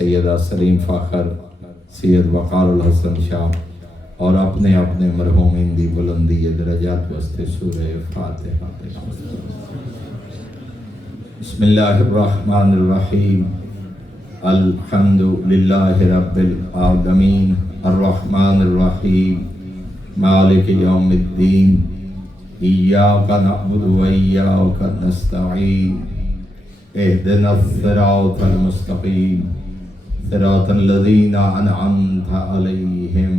سیدہ سلیم فاخر سید وقار الحسن شاہ اور اپنے اپنے مرحومین دی بلندی درجات واسطے سورہ فاتحہ بسم اللہ الرحمن الرحیم الحمد للہ رب العالمین الرحمن الرحیم مالک یوم الدین ایاک نعبد و ایاک نستعین اہدنا الصراط المستقیم صراط الذین انعمت علیہم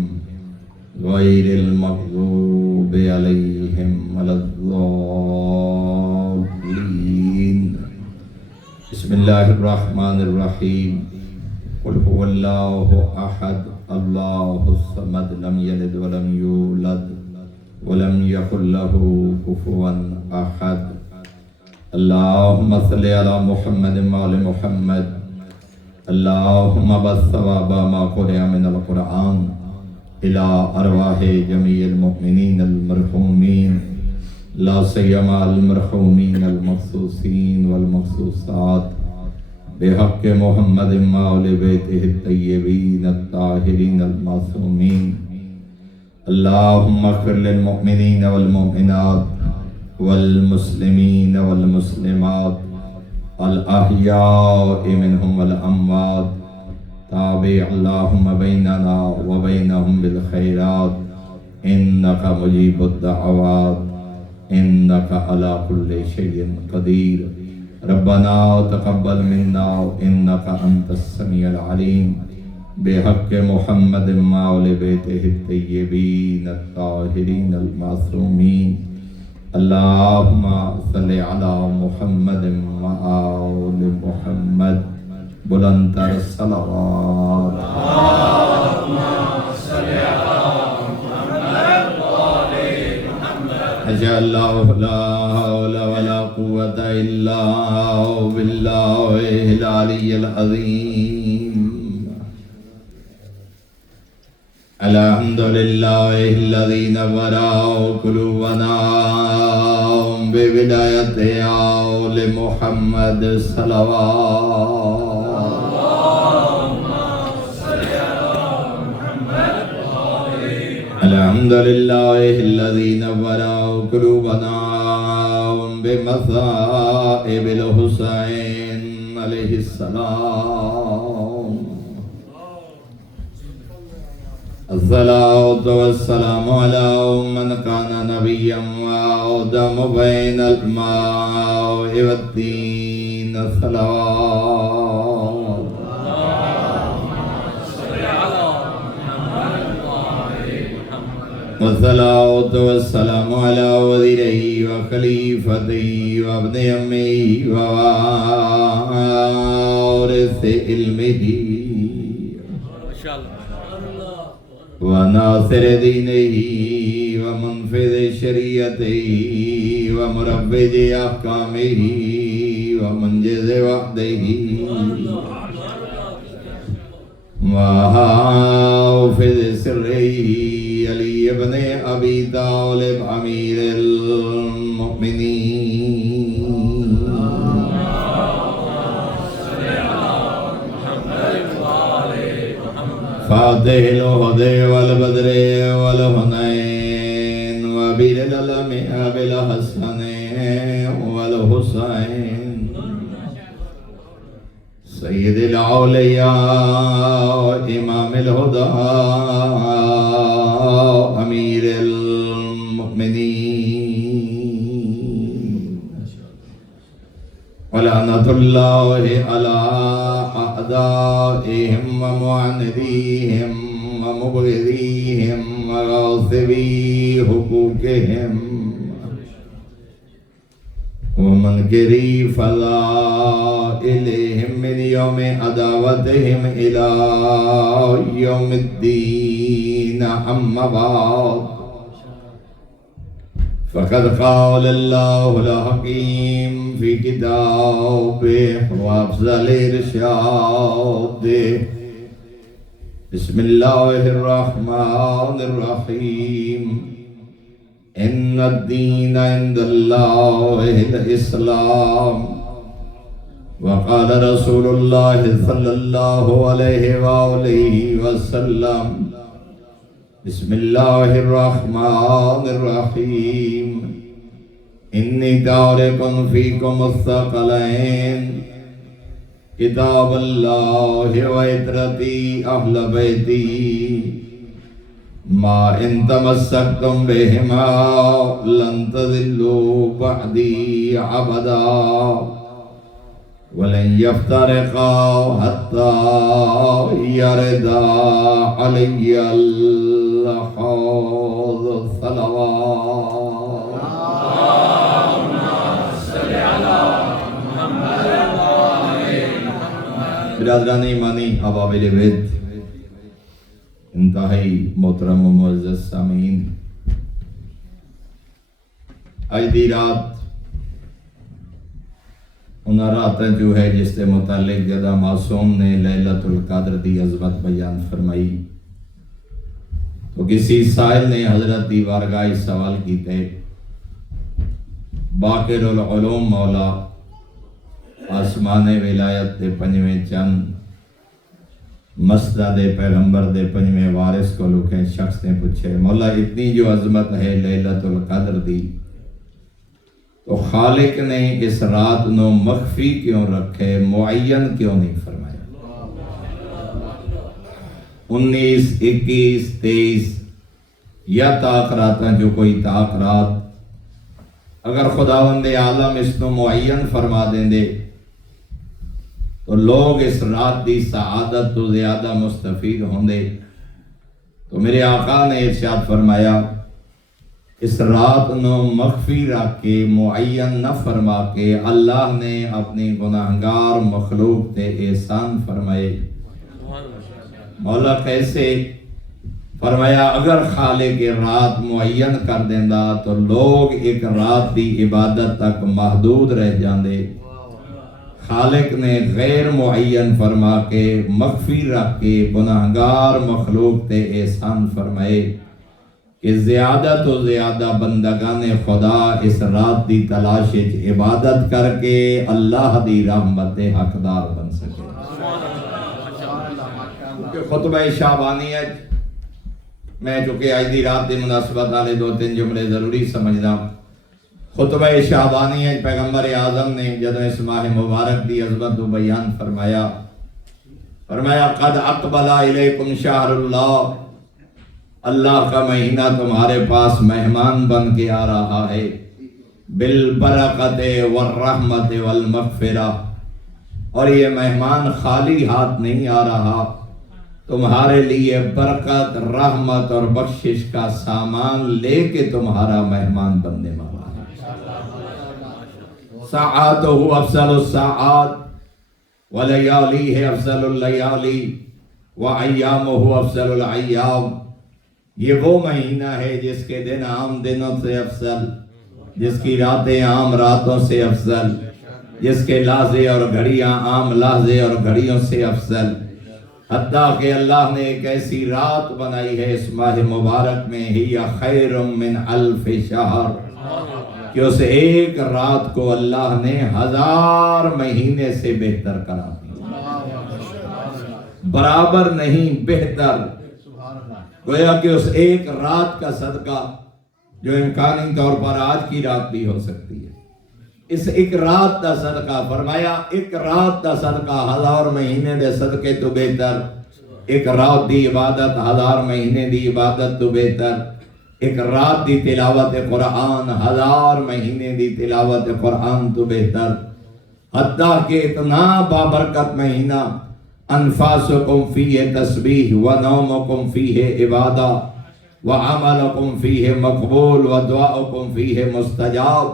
غیر المغضوب علیہم ولا الضالین بسم اللہ الرحمن الرحیم قل هو اللہ احد اللہ الصمد لم یلد ولم یولد ولم یکن له کفوا احد اللہم صلی علی محمد وعلی محمد اللہم بالثواب ما قرئ من القرآن الى ارواح جمیع المؤمنین المرحومین لا سیما المرحومین المخصوصین والمخصوصات بحق محمد وآل بیتہ الطیبین الطاہرین المعصومین اللہم اغفر للمؤمنین والمؤمنات والمسلمین والمسلمات الاحیاء منہم والاموات تابع اللہم بیننا وبینہم بالخیرات انکا مجیب الدعوات انکا علی کل شیء قدیر ربنا تقبل منا انکا انت السمیع العلیم بحق محمد وآل بیتہ الطیبین الطاہرین المعصومین اللہم صلی علی محمد وآل محمد بلند تر صلوات اللہم صلی علی محمد وآل محمد اجعل لا حول ولا قوة الا باللہ العلی العظیم الحمدللہ الذی نور قلوبنا بولایت آل محمد صلوات الحمدللہ الذی نور قلوبنا بمصائب الحسین علیہ السلام الصلاة والسلام على من كان نبيا وآدم بين الماء والدين صلوات والصلاة والسلام على وزيره وخليفته وابن أمه ووارث علمه وناصر دینه ومنفذ شریعته ومربج احکامه ومنجز وعده وحافظ سره علی ابن ابی طالب امیر المؤمنین فاتح الہدى والبدر والحنین وبیر العلم ابی الحسن والحسین سید الاولیاء امام الہدى امیر المؤمنین ولعنۃ اللہ علی أعدائهم ومعانديهم ومبغضيهم وغاصبي حقوقهم ومنكري فضائلهم من يوم عداوتهم إلى يوم الدين أما بعد فقد قال الله الحكيم في كتابه وأفضل إرشاده بسم الله الرحمن الرحيم إن الدين عند الله الإسلام وقال رسول اللہ صلی اللہ علیہ وآلہ وسلم بسم اللہ الرحمن الرحیم انی تارک فیکم الثقلین کتاب اللہ و عطرتی اہل بیتی ما ان تمسکتم بہما لن تضلوا بعدی ابدا ولن یفترقا حتی یردا علی الحوض صلوات برادران ایمانی ابابل بیت انتہائی محترم و معزز سامعین، آج دی رات انہاں راتیں جو ہے جس کے متعلق جدہ معصوم نے لیلۃ القدر دی عظمت بیان فرمائی تو کسی سائل نے حضرت دی بارگاہ سوال کیتے باقر العلوم مولا آسمان ولایت دے پنجویں چند مسجد پیغمبر دے پنجویں وارث کو لکھیں شخص نے پوچھے مولا اتنی جو عظمت ہے لیلۃ القدر دی تو خالق نے اس رات نو مخفی کیوں رکھے، معین کیوں نہیں فرمایا؟ 19 21 23 یا تاخراتاں جو کوئی تاخرات اگر خداوند عالم اس نو معین فرما دیں دے تو لوگ اس رات دی سعادت تو زیادہ مستفید ہوں دے۔ تو میرے آقا نے ارشاد فرمایا اس رات نو مخفی رکھ کے معین نہ فرما کے اللہ نے اپنی گناہگار مخلوق تے احسان فرمائے۔ مولا کیسے؟ فرمایا اگر خالق رات معین کر دیندہ تو لوگ ایک رات دی عبادت تک محدود رہ جاندے، خالق نے غیر معین فرما کے مخفی رکھ کے گناہگار مخلوق تے احسان فرمائے کہ زیادہ تو زیادہ بندگان خدا اس رات دی تلاش عبادت کر کے اللہ دی رحمت حقدار بن سکے۔ خطبہ شعبانی ہے، میں چونکہ آج دی رات دی مناسبت والے 2-3 جملے ضروری سمجھنا۔ خطبہ شعبانی ہے، پیغمبر اعظم نے جدو اس ماہ مبارک دی عظمت و بیان فرمایا قد اقبل الیکم شہر اللہ، اللہ کا مہینہ تمہارے پاس مہمان بن کے آ رہا ہے، بالبرکت والرحمت والمغفرہ، اور یہ مہمان خالی ہاتھ نہیں آ رہا، تمہارے لیے برکت رحمت اور بخشش کا سامان لے کے تمہارا مہمان بننے والا ہے۔ ساعاتہ افضل الساعات ولیالیہ افضل اللیالی وایامہ افضل الایام، یہ وہ مہینہ ہے جس کے دن عام دنوں سے افضل، جس کی راتیں عام راتوں سے افضل، جس کے لحظے اور گھڑیاں عام لحظے اور گھڑیوں سے افضل، حتیٰ کہ اللہ نے ایک ایسی رات بنائی ہے اس ماہ مبارک میں ہی خیر من الف شہر، کہ اس ایک رات کو اللہ نے 1000 مہینے سے بہتر قرار دیا، برابر نہیں بہتر۔ گویا کہ اس ایک رات کا صدقہ جو امکانی طور پر آج کی رات بھی ہو سکتی ہے، اس ایک رات دا صدقہ، فرمایا ایک رات دا صدقہ 1000 مہینے دے صدقے تو بہتر، ایک رات دی عبادت 1000 مہینے دی عبادت تو بہتر، ایک رات دی تلاوت قرآن 1000 مہینے دی تلاوت قرآن تو بہتر، حتیٰ کہ اتنا بابرکت مہینہ انفاسکم فیہ تسبیح ونومکم فیہ عبادہ وعملکم فیہ مقبول ودعاؤکم فیہ مستجاب،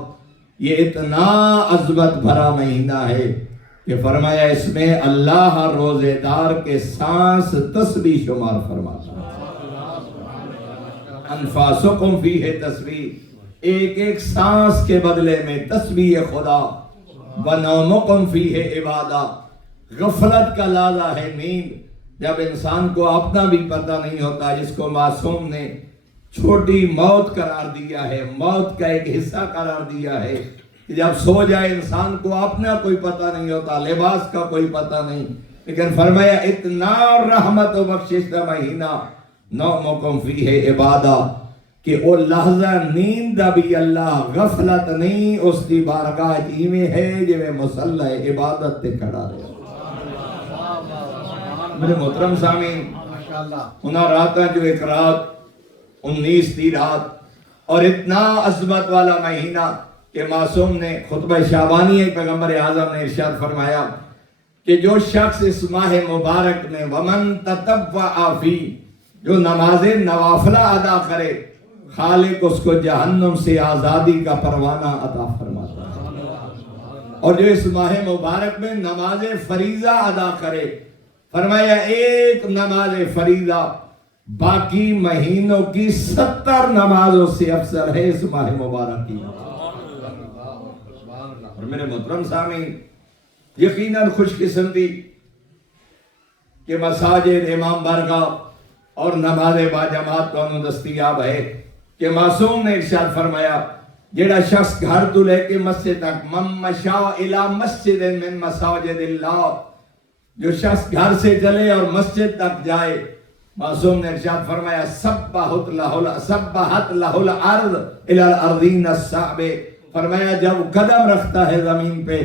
یہ اتنا عظمت بھرا مہینہ ہے کہ فرمایا اس میں اللہ روزے دار کے سانس تسبیح شمار فرماتا ہے۔ انفاسکم فیہ تسبیح، ایک ایک سانس کے بدلے میں تسبیح خدا، ونومکم فیہ عبادہ، غفلت کا لازہ ہے نیند، جب انسان کو اپنا بھی پتہ نہیں ہوتا، جس کو معصوم نے چھوٹی موت قرار دیا ہے، موت کا ایک حصہ قرار دیا ہے، کہ جب سو جائے انسان کو اپنا کوئی پتہ نہیں ہوتا، لباس کا کوئی پتہ نہیں، لیکن فرمایا اتنا رحمت و بخشش کا مہینہ نومکم فیہ عبادہ کہ او لحظہ نیند بھی اللہ غفلت نہیں اس کی بارگاہ ایویں ہے جویں مصلی عبادت تے کھڑا رہے۔ میرے محترم سامعین، انہاں راتاں جو ایک رات 19 تھی رات، اور اتنا عظمت والا مہینہ کہ معصوم نے خطبہ شعبانی پیغمبر اعظم نے ارشاد فرمایا کہ جو شخص اس ماہ مبارک میں ومن تطوع فی، جو نماز نوافلہ ادا کرے، خالق اس کو جہنم سے آزادی کا پروانہ عطا فرماتا ہے۔ اور جو اس ماہ مبارک میں نماز فریضہ ادا کرے، فرمایا ایک نماز فریضہ باقی مہینوں کی 70 نمازوں سے افضل ہے اس ماہ مبارک کی۔ اور میرے محترم سامعین، یقیناً خوش قسمتی کہ مساجد امام بارگاہ اور نماز باجماعت دونوں دستیاب ہے کہ معصوم نے ارشاد فرمایا جیڑا شخص گھر تو لے کے مسجد تک، من مشاء الی مسجد من مساجد اللہ، جو شخص گھر سے چلے اور مسجد تک جائے، معصوم نے ارشاد فرمایا سبحت لہ الارض الی الارضین السابع، فرمایا جب قدم رکھتا ہے زمین پہ،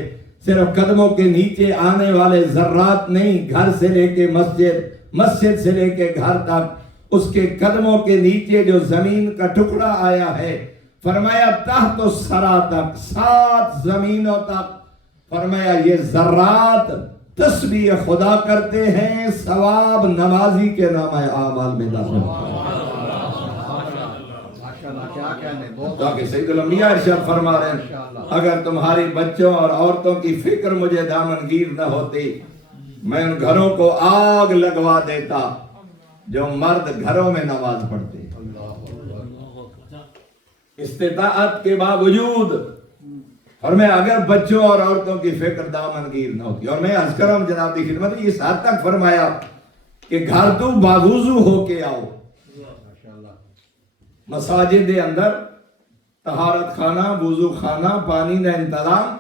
صرف قدموں کے نیچے آنے والے ذرات نہیں، گھر سے لے کے مسجد سے لے کے گھر تک، اس کے قدموں کے نیچے جو زمین کا ٹکڑا آیا ہے، فرمایا تحت الثری تک، 7 زمینوں تک، فرمایا یہ ذرات تسبیح خدا کرتے ہیں، ثواب نمازی کے نامہ اعمال میں داخل ہوتا ہے۔ تاکہ سید الانبیاء ارشاد فرما رہے ہیں اگر تمہاری بچوں اور عورتوں کی فکر مجھے دامنگیر نہ ہوتی، میں ان گھروں کو آگ لگوا دیتا جو مرد گھروں میں نماز پڑھتے۔ استطاعت کے باوجود، اور میں اگر بچوں اور عورتوں کی فکر دامنگیر نہ ہوتی، اور میں عرض کروں جناب کی خدمت اس حد تک فرمایا کہ گھر تو باوضو ہو کے آؤ، مساجد دے اندر طہارت خانہ، وضو خانہ، پانی کا انتظام،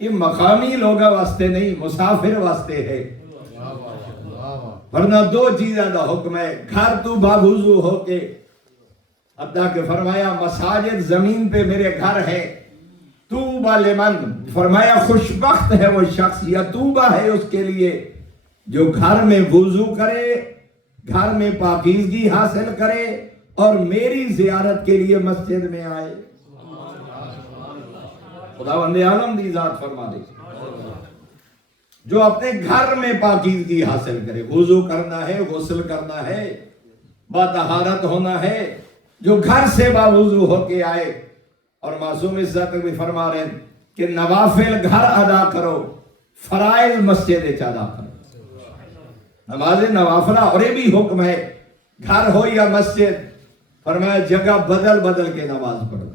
یہ مقامی لوگوں واسطے نہیں، مسافر واسطے ہے، ورنہ 2 چیزیں دا حکم ہے، گھر تو باوضو ہو کے، حتیٰ کہ فرمایا مساجد زمین پہ میرے گھر ہے، توبہ لمن، فرمایا خوشبخت ہے وہ شخص، یا توبہ ہے اس کے لیے جو گھر میں وضو کرے، گھر میں پاکیزگی حاصل کرے اور میری زیارت کے لیے مسجد میں آئے۔ خداوند عالم دی ذات فرما دے جو اپنے گھر میں پاکیزگی حاصل کرے، وضو کرنا ہے، غسل کرنا ہے، باطہارت ہونا ہے، جو گھر سے باوضو ہو کے آئے۔ اور معصوم اس ذات بھی فرما رہے ہیں کہ نوافل گھر ادا کرو، فرائض مسجد ادا کرو، نماز نوافلہ، اور یہ بھی حکم ہے گھر ہو یا مسجد، فرمایا جگہ بدل بدل کے نماز پڑھو،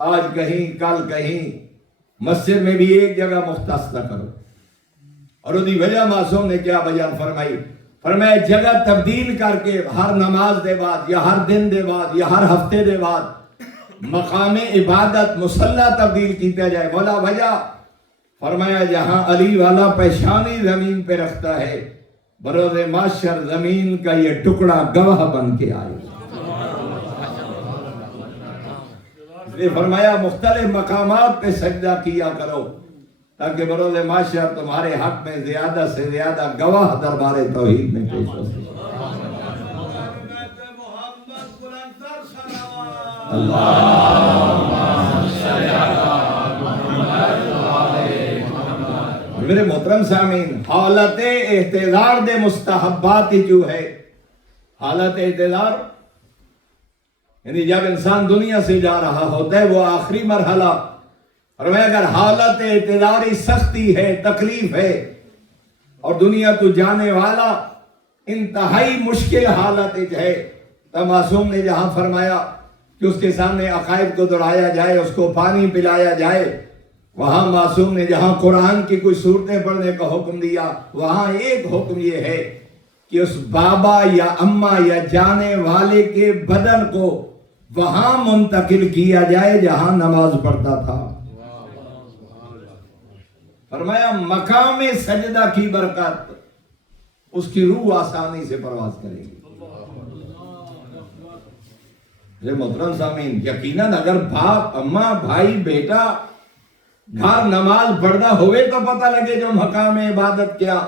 آج کہیں کل کہیں، مسجد میں بھی ایک جگہ مختص نہ کرو۔ اور اُسی وجہ معصوم نے کیا بیان فرمائی، فرمایا جگہ تبدیل کر کے ہر نماز دے بعد یا ہر دن دے بعد یا ہر ہفتے دے بعد مقام عبادت مصلی تبدیل کیتا جائے۔ مولا وجہ فرمایا جہاں علی والا پیشانی زمین پہ رکھتا ہے، بروز محشر زمین کا یہ ٹکڑا گواہ بن کے آئے۔ اس لیے فرمایا مختلف مقامات پہ سجدہ کیا کرو تاکہ بروز محشر تمہارے حق میں زیادہ سے زیادہ گواہ دربار توحید میں پیش ہو سکے۔ میرے محترم سامعین، حالت احتضار دے مستحبات جو ہے، حالت احتضار یعنی جب انسان دنیا سے جا رہا ہوتا ہے وہ آخری مرحلہ، اور میں اگر حالت احتضاری سختی ہے، تکلیف ہے، اور دنیا تو جانے والا انتہائی مشکل حالت ہے، تو معصوم نے جہاں فرمایا کہ اس کے سامنے عقائد کو دہرایا جائے، اس کو پانی پلایا جائے، وہاں معصوم نے جہاں قرآن کی کوئی صورتیں پڑھنے کا حکم دیا، وہاں ایک حکم یہ ہے کہ اس بابا یا اماں یا جانے والے کے بدن کو وہاں منتقل کیا جائے جہاں نماز پڑھتا تھا۔ فرمایا مقام سجدہ کی برکت اس کی روح آسانی سے پرواز کرے گی۔ محترم سامعین، یقیناً اگر باپ، اماں، بھائی، بیٹا گھر نماز پڑھنا ہوئے تو پتہ لگے جو مقام عبادت کیا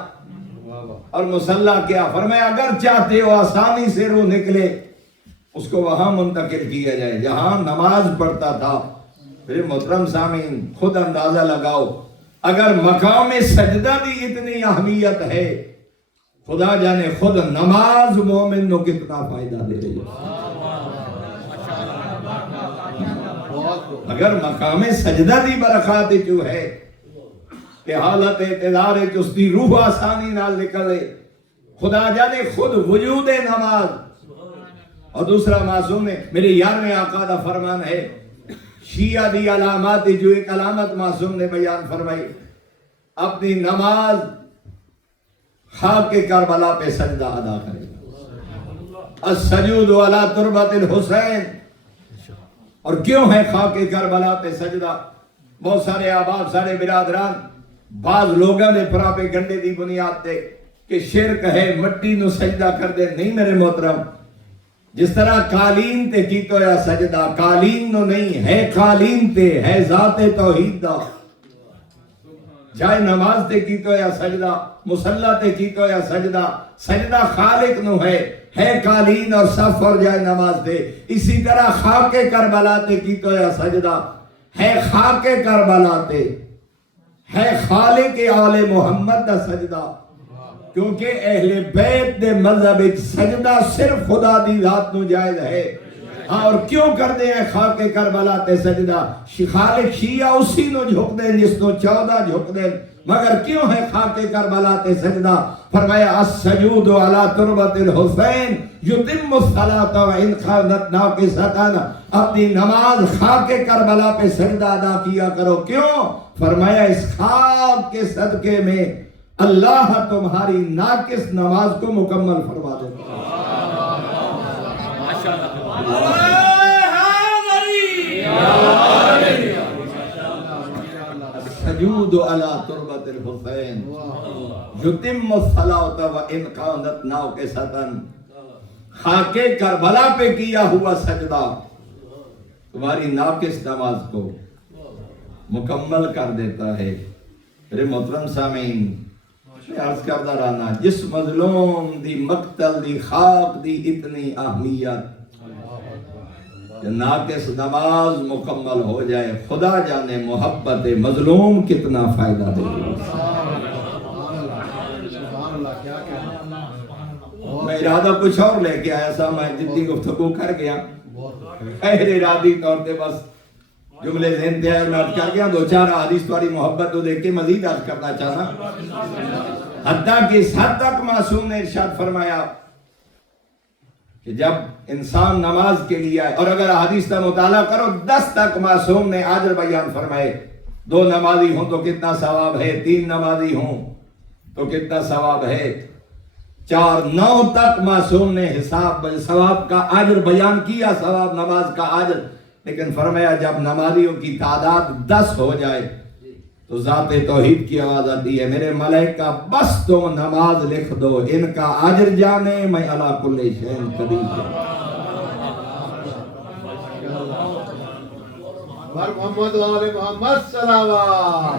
اور مصلی کیا۔ فرمایا اگر چاہتے ہو آسانی سے روح نکلے اس کو وہاں منتقل کیا جائے جہاں نماز پڑھتا تھا۔ پھر محترم سامعین خود اندازہ لگاؤ، اگر مقام سجدہ بھی اتنی اہمیت ہے، خدا جانے خود نماز مومن کو کتنا فائدہ دے رہی ہے۔ اگر مقام سجدہ دی برکات جو ہے کہ حالت اعتدار چستی روح آسانی نال نکلے، خدا جانے خود وجود نماز۔ اور دوسرا معصوم نے میرے 11ویں آقا دا فرمان ہے، شیعہ دی علامات جو ایک علامت معصوم نے بیان فرمائی، اپنی نماز خاک کربلا پہ سجدہ ادا کرے گا۔ السجود علی تربت الحسین۔ اور کیوں ہے خاک کربلا پہ سجدہ؟ بہت سارے احباب، سارے برادران، بعض لوگوں نے پراپیگنڈے دی بنیاد تے کہ شرک ہے مٹی نو سجدہ کر دے۔ نہیں میرے محترم، جس طرح قالین تے کیتا ہویا سجدہ قالین نو نہیں ہے، قالین تے ہے ذات توحید دا۔ جائے نماز تے کیتا ہویا سجدہ، مصلی تے کیتا ہویا سجدہ، سجدہ خالق نو ہے قالین اور صف اور جائے نماز تے۔ اسی طرح خاک کربلا تے کیتا ہویا سجدہ ہے خاک کربلا تے، ہے خالق آل محمد دا سجدہ، کیونکہ اہل بیت دے مذہب سجدہ صرف خدا دی ذات نو جائز ہے۔ ہاں، اور کیوں کر دے ہیں خاک کربلا تے سجدہ؟ خالق شیعہ اسی نو جھک دیں جس نو 14 جھک دیں، مگر کیوں ہے خاک کربلا تے سجدہ؟ فرمایا السجود علی تربت الحسین یتم الصلاۃ وان کانت ناقصۃ۔ اپنی نماز خاک کربلا پہ سجدہ ادا کیا کرو۔ کیوں؟ فرمایا اس خاک کے صدقے میں اللہ تمہاری ناقص نماز کو مکمل فرما دے گا۔ السجود علی تربت الحسین یتم الصلاۃ وان کانت ناقصۃ۔ خاک کربلا پہ کیا ہوا سجدہ تمہاری ناقص نماز کو مکمل کر دیتا ہے۔ میرے محترم سامعین، میں عرض کردہ رہنا، جس مظلوم دی مقتل دی خاک دی اتنی اہمیت کہ ناقص نماز مکمل ہو جائے، خدا جانے محبت مظلوم کتنا فائدہ دے گی۔ میں ارادہ کچھ اور لے کے آیا سا، میں جتنی گفتگو کر گیا غیر ارادی طور پہ بس جملے ذہن تے میں عرض کر گیا۔ 2-4 حدیث تمہاری محبت کو دیکھ کے مزید عرض کرنا چاہنا، حتیٰ کہ اس حد تک معصوم نے ارشاد فرمایا کہ جب انسان نماز کے لیے آئے، اور اگر حدیث کا مطالعہ کرو 10 تک معصوم نے اجر بیان فرمائے۔ 2 نمازی ہوں تو کتنا ثواب ہے، 3 نمازی ہوں تو کتنا ثواب ہے، 4-9 تک معصوم نے حساب ثواب کا اجر بیان کیا، ثواب نماز کا اجر۔ لیکن فرمایا جب نمازیوں کی تعداد 10 ہو جائے تو ذات توحید کی آواز آتی ہے، میرے ملائکہ بس تم نماز لکھ دو، ان کا اجر جانے میں علی کل شیء قدیر ہوں۔ محمد و آل محمد صلوات۔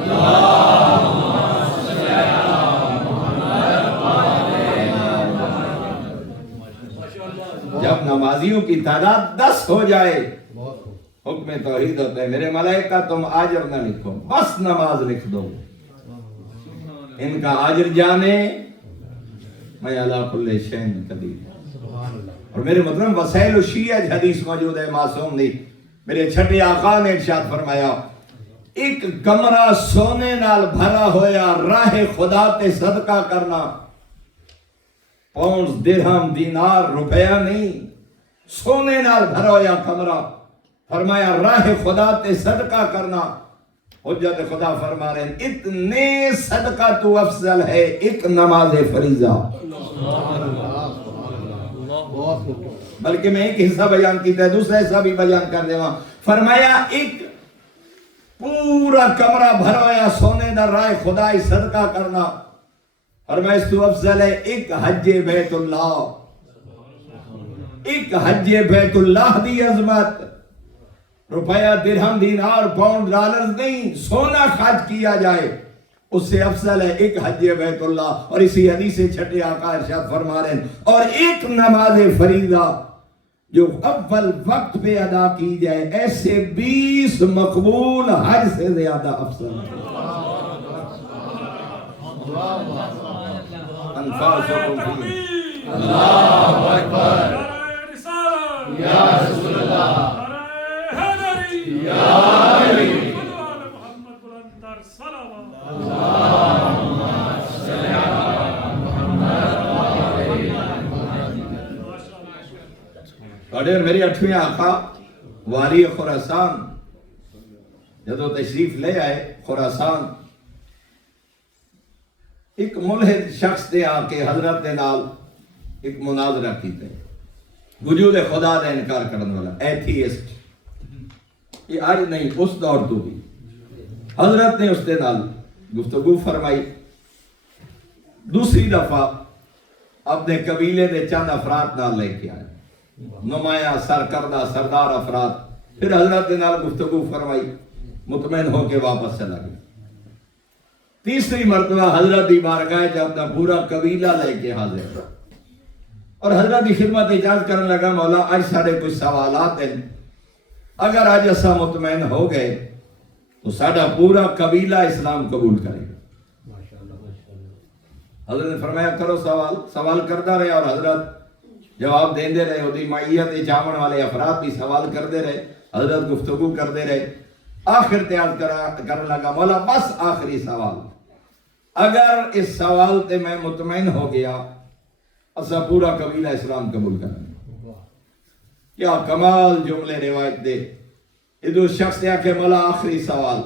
جب نمازیوں کی تعداد 10 ہو جائے حکم توحید ہوتا ہے، میرے ملائکہ تم اجر نہ لکھو، بس نماز لکھ دو، ان کا اجر جانے میں علی کل شیء قدیر۔ اور میرے محترم وسائل الشیعہ حدیث موجود ہے معصوم نے، میرے چھٹے آقا نے ارشاد فرمایا، ایک کمرہ سونے نال بھرا ہویا راہ خدا تے صدقہ کرنا، پاؤنڈ درہم دینار روپیہ نہیں، سونے نال بھرا ہویا کمرہ، فرمایا راہ خدا تے صدقہ کرنا۔ حجت خدا فرما رہے ہیں اتنے صدقہ تو افضل ہے ایک نماز فریضہ۔ بلکہ میں ایک حصہ بیان کیتا ہے، دوسرا حصہ بھی بیان کر دے. فرمایا ایک پورا کمرہ بھرا ہوا سونے دا رائے خدائی صدقہ کرنا، فرمایا اس تو افضل ہے ایک حج بیت اللہ. ایک حج بیت اللہ دی عظمت، روپیہ درہم دینار پاؤنڈ ڈالر نہیں، سونا خرچ کیا جائے، اس سے افضل ہے ایک حج بیت اللہ. اور اسی حدیث چھٹے آقا ارشاد فرما رہے ہیں اور ایک نماز فریضہ جو اول وقت پہ ادا کی جائے ایسے 20 مقبول حج سے زیادہ افضل ہے. انفاسکم فی اللہ اکبر یا رسول اللہ یا علی اور میرے 8ویں آقا والی خراسان جدو تشریف لے آئے خراسان، ایک ملحد شخص نے آ کے حضرت دے نال ایک مناظرہ کیتے، وجود خدا دا انکار کرنے والا ایتھیسٹ. یہ آج نہیں، اس دور تو بھی حضرت نے اس دے نال گفتگو فرمائی. دوسری دفعہ اپنے قبیلے دے چند افراد نال لے کے آئے، نمایاں سرکردہ سردار افراد. پھر حضرت نے نال گفتگو فرمائی، مطمئن ہو کے واپس چلا گیا. تیسری مرتبہ حضرت دی بارگاہ جب اپنا پورا قبیلہ لے کے حاضر تھا اور حضرت دی خدمت اجازت کرنے لگا، مولا آج سارے کچھ سوالات ہیں، اگر آج ایسا مطمئن ہو گئے تو سارا پورا قبیلہ اسلام قبول کرے گا. حضرت نے فرمایا کرو سوال کرتا رہے، اور حضرت جواب دیندے رہے. وہ معیت جامن والے افراد بھی سوال کرتے رہے، حضرت گفتگو کرتے رہے. آخر تیار کرنے لگا، مولا بس آخری سوال، اگر اس سوال تے میں مطمئن ہو گیا اسا پورا قبیلہ اسلام قبول کریں. کیا کمال جملے روایت دے. ادو شخص نے آکھے مولا آخری سوال،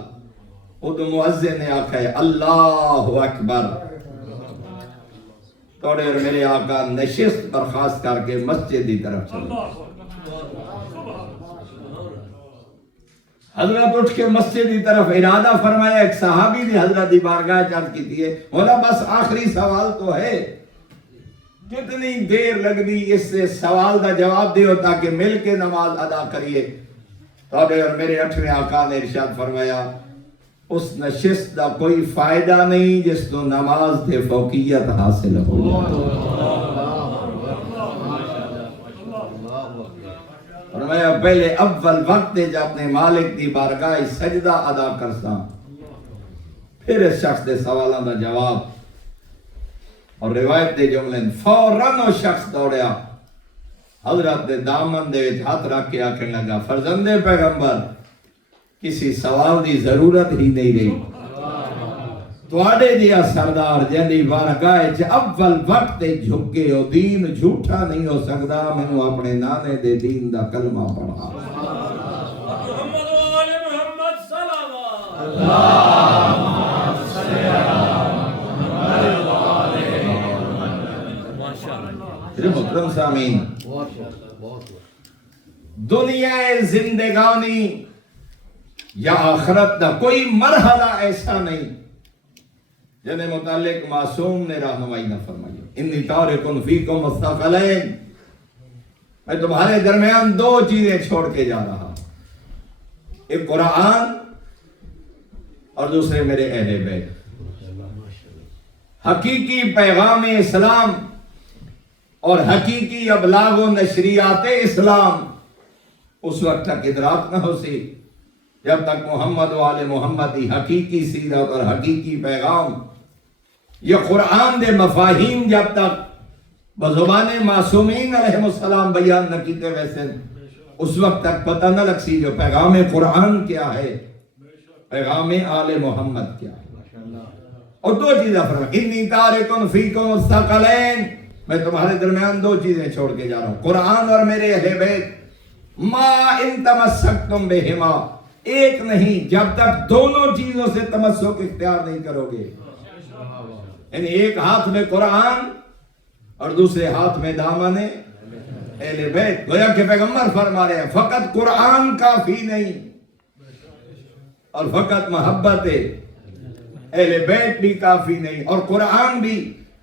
ادو مؤذن نے آکھے اللہ اکبر. توڑے اور میرے آقا نشست برخاست کر کے مسجد دی طرف چلے. حضرت اٹھ کے مسجد دی طرف ارادہ فرمایا. ایک صحابی نے حضرت دی بارگاہ چاہت کی تھی، مولا بس آخری سوال تو ہے، کتنی دیر لگ دی اس سے سوال دا جواب دیو تاکہ مل کے نماز ادا کریے. توڑے اور میرے 8ویں آقا نے ارشاد فرمایا اس نشست دا کوئی فائدہ نہیں جس تو نماز تے فوقیت حاصل ہو جائے. فرمایا پہلے اول وقت جب اپنے مالک دی بارگاہ سجدہ ادا کرساں، پھر اس شخص دے سوالاں دا جواب. اور روایت دے جملے فوراً وہ شخص دوڑیا، حضرت دے دامن دے وچ ہاتھ رکھ کے آکھنے لگا، فرزند پیغمبر کسی سوال دی ضرورت ہی نہیں رہی. تواڈے جیا سردار جندی بارگاہ چ اول وقت تے جھکے او دین جھوٹا نہیں ہو سکدا، مینوں اپنے نانے دے دین دا کلمہ پڑھا. محمد و آل محمد صلوات اللہم صلی علی محمد و آل محمد. پھر محترم سامعین، دنیا زندگانی یا آخرت دا کوئی مرحلہ ایسا نہیں جنہیں متعلق معصوم نے رہنمائی نہ فرمائی. انی تارکن فیکم الثقلین، میں تمہارے درمیان 2 چیزیں چھوڑ کے جا رہا ہوں، ایک قرآن اور دوسرے میرے اہل بیت. حقیقی پیغام اسلام اور حقیقی ابلاغ و نشریات اسلام اس وقت تک ادراک نہ ہو سی جب تک محمد و آل محمد کی حقیقی سیرت اور حقیقی پیغام، یہ قرآن دے مفاہیم جب تک بزبان معصومین علیہ السلام بیان نہ کیتے ویسے اس وقت تک پتہ نہ لگ سی جو پیغام قرآن کیا ہے، پیغام آل محمد کیا ہے. اور 2 چیزیں فرمائیں، انی تارکن فیکم الثقلین، میں تمہارے درمیان 2 چیزیں چھوڑ کے جا رہا ہوں، قرآن اور میرے اہل بیت. ما ان تمسکتم بہما، ایک نہیں جب تک دونوں چیزوں سے تمسک اختیار نہیں کرو گے. یعنی ایک ہاتھ میں قرآن اور دوسرے ہاتھ میں دامن اہل بیت. گویا کہ پیغمبر فرما رہے ہیں فقط قرآن کافی نہیں اور فقط محبت اہل بیت بھی کافی نہیں اور قرآن بھی.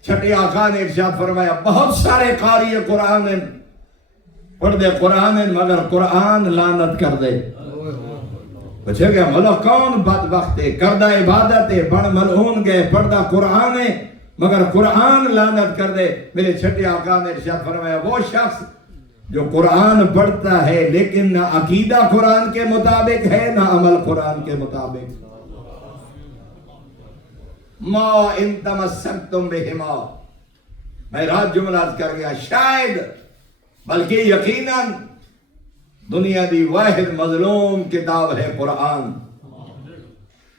چھٹے آقا نے ارشاد فرمایا بہت سارے قاری قرآن پڑھ دے قرآن مگر قرآن لعنت کر دے. پوچھے گیا مولا کون بدبخت ہے کردہ عبادت ہے بڑھ ملعون گئے پڑھدا قرآن ہے مگر قرآن لعنت کر دے. میرے چھٹے آقا نے ارشاد فرمایا وہ شخص جو قرآن پڑھتا ہے لیکن نہ عقیدہ قرآن کے مطابق ہے نہ عمل قرآن کے مطابق. ما ان تمسکتم بہما. میں رات جملہ عرض کر گیا شاید بلکہ یقیناً دنیا دی واحد مظلوم کتاب ہے قرآن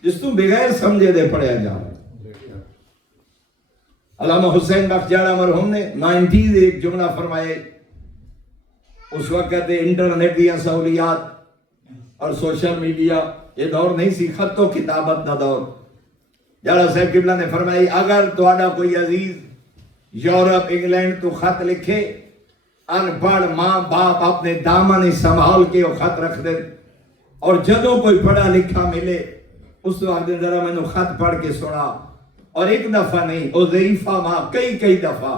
جس تو بغیر سمجھے دے پڑھیا جا رہا ہے. علامہ حسین بخش جاڑا مرحوم نے 90s ایک جملہ فرمائے. اس وقت انٹرنیٹ دیا سہولیات اور سوشل میڈیا یہ دور نہیں سی خط و کتابت دا دور. جاڑا صاحب قبلہ نے فرمائی اگر تہاڈا کوئی عزیز یورپ انگلینڈ تو خط لکھے ان پڑھ ماں باپ اپنے دامن سنبھال کے وہ خط رکھ دے اور جدوں کوئی پڑھا لکھا ملے اس وقت ذرا میں نے خط پڑھ کے سنا اور ایک دفعہ نہیں وہ ضعیفہ ماں کئی دفعہ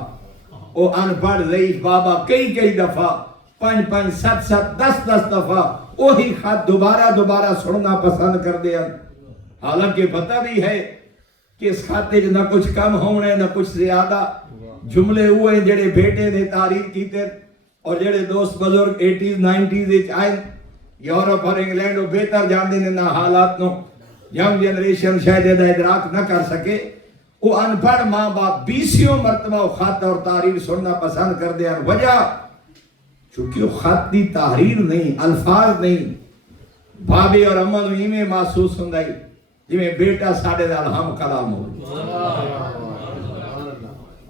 وہ ان پڑھ ضعیف بابا کئی دفعہ 5 7 10 دفعہ وہی خط دوبارہ سننا پسند کر دیا. حالانکہ پتہ بھی ہے کہ اس خاتے نہ کچھ کم ہونے نہ کچھ زیادہ جملے ہوئے جڑے بیٹے نے تعریف کیتے اور جڑے دوست بزرگ 80s 90s آئے یورپ اور انگلینڈ وہ بہتر جان دیں نہ حالات نو ینگ جنریشن شاید ادراک نہ کر سکے. وہ ان پڑھ ماں باپ 20 مرتبہ خط اور تعریف سننا پسند کر دیا. وجہ چونکہ وہ خط دی تحریر نہیں الفاظ نہیں بابے اور اماں نوں ایویں محسوس ہوندا ہے جویں بیٹا ساڈے نال ہم کلام ہو.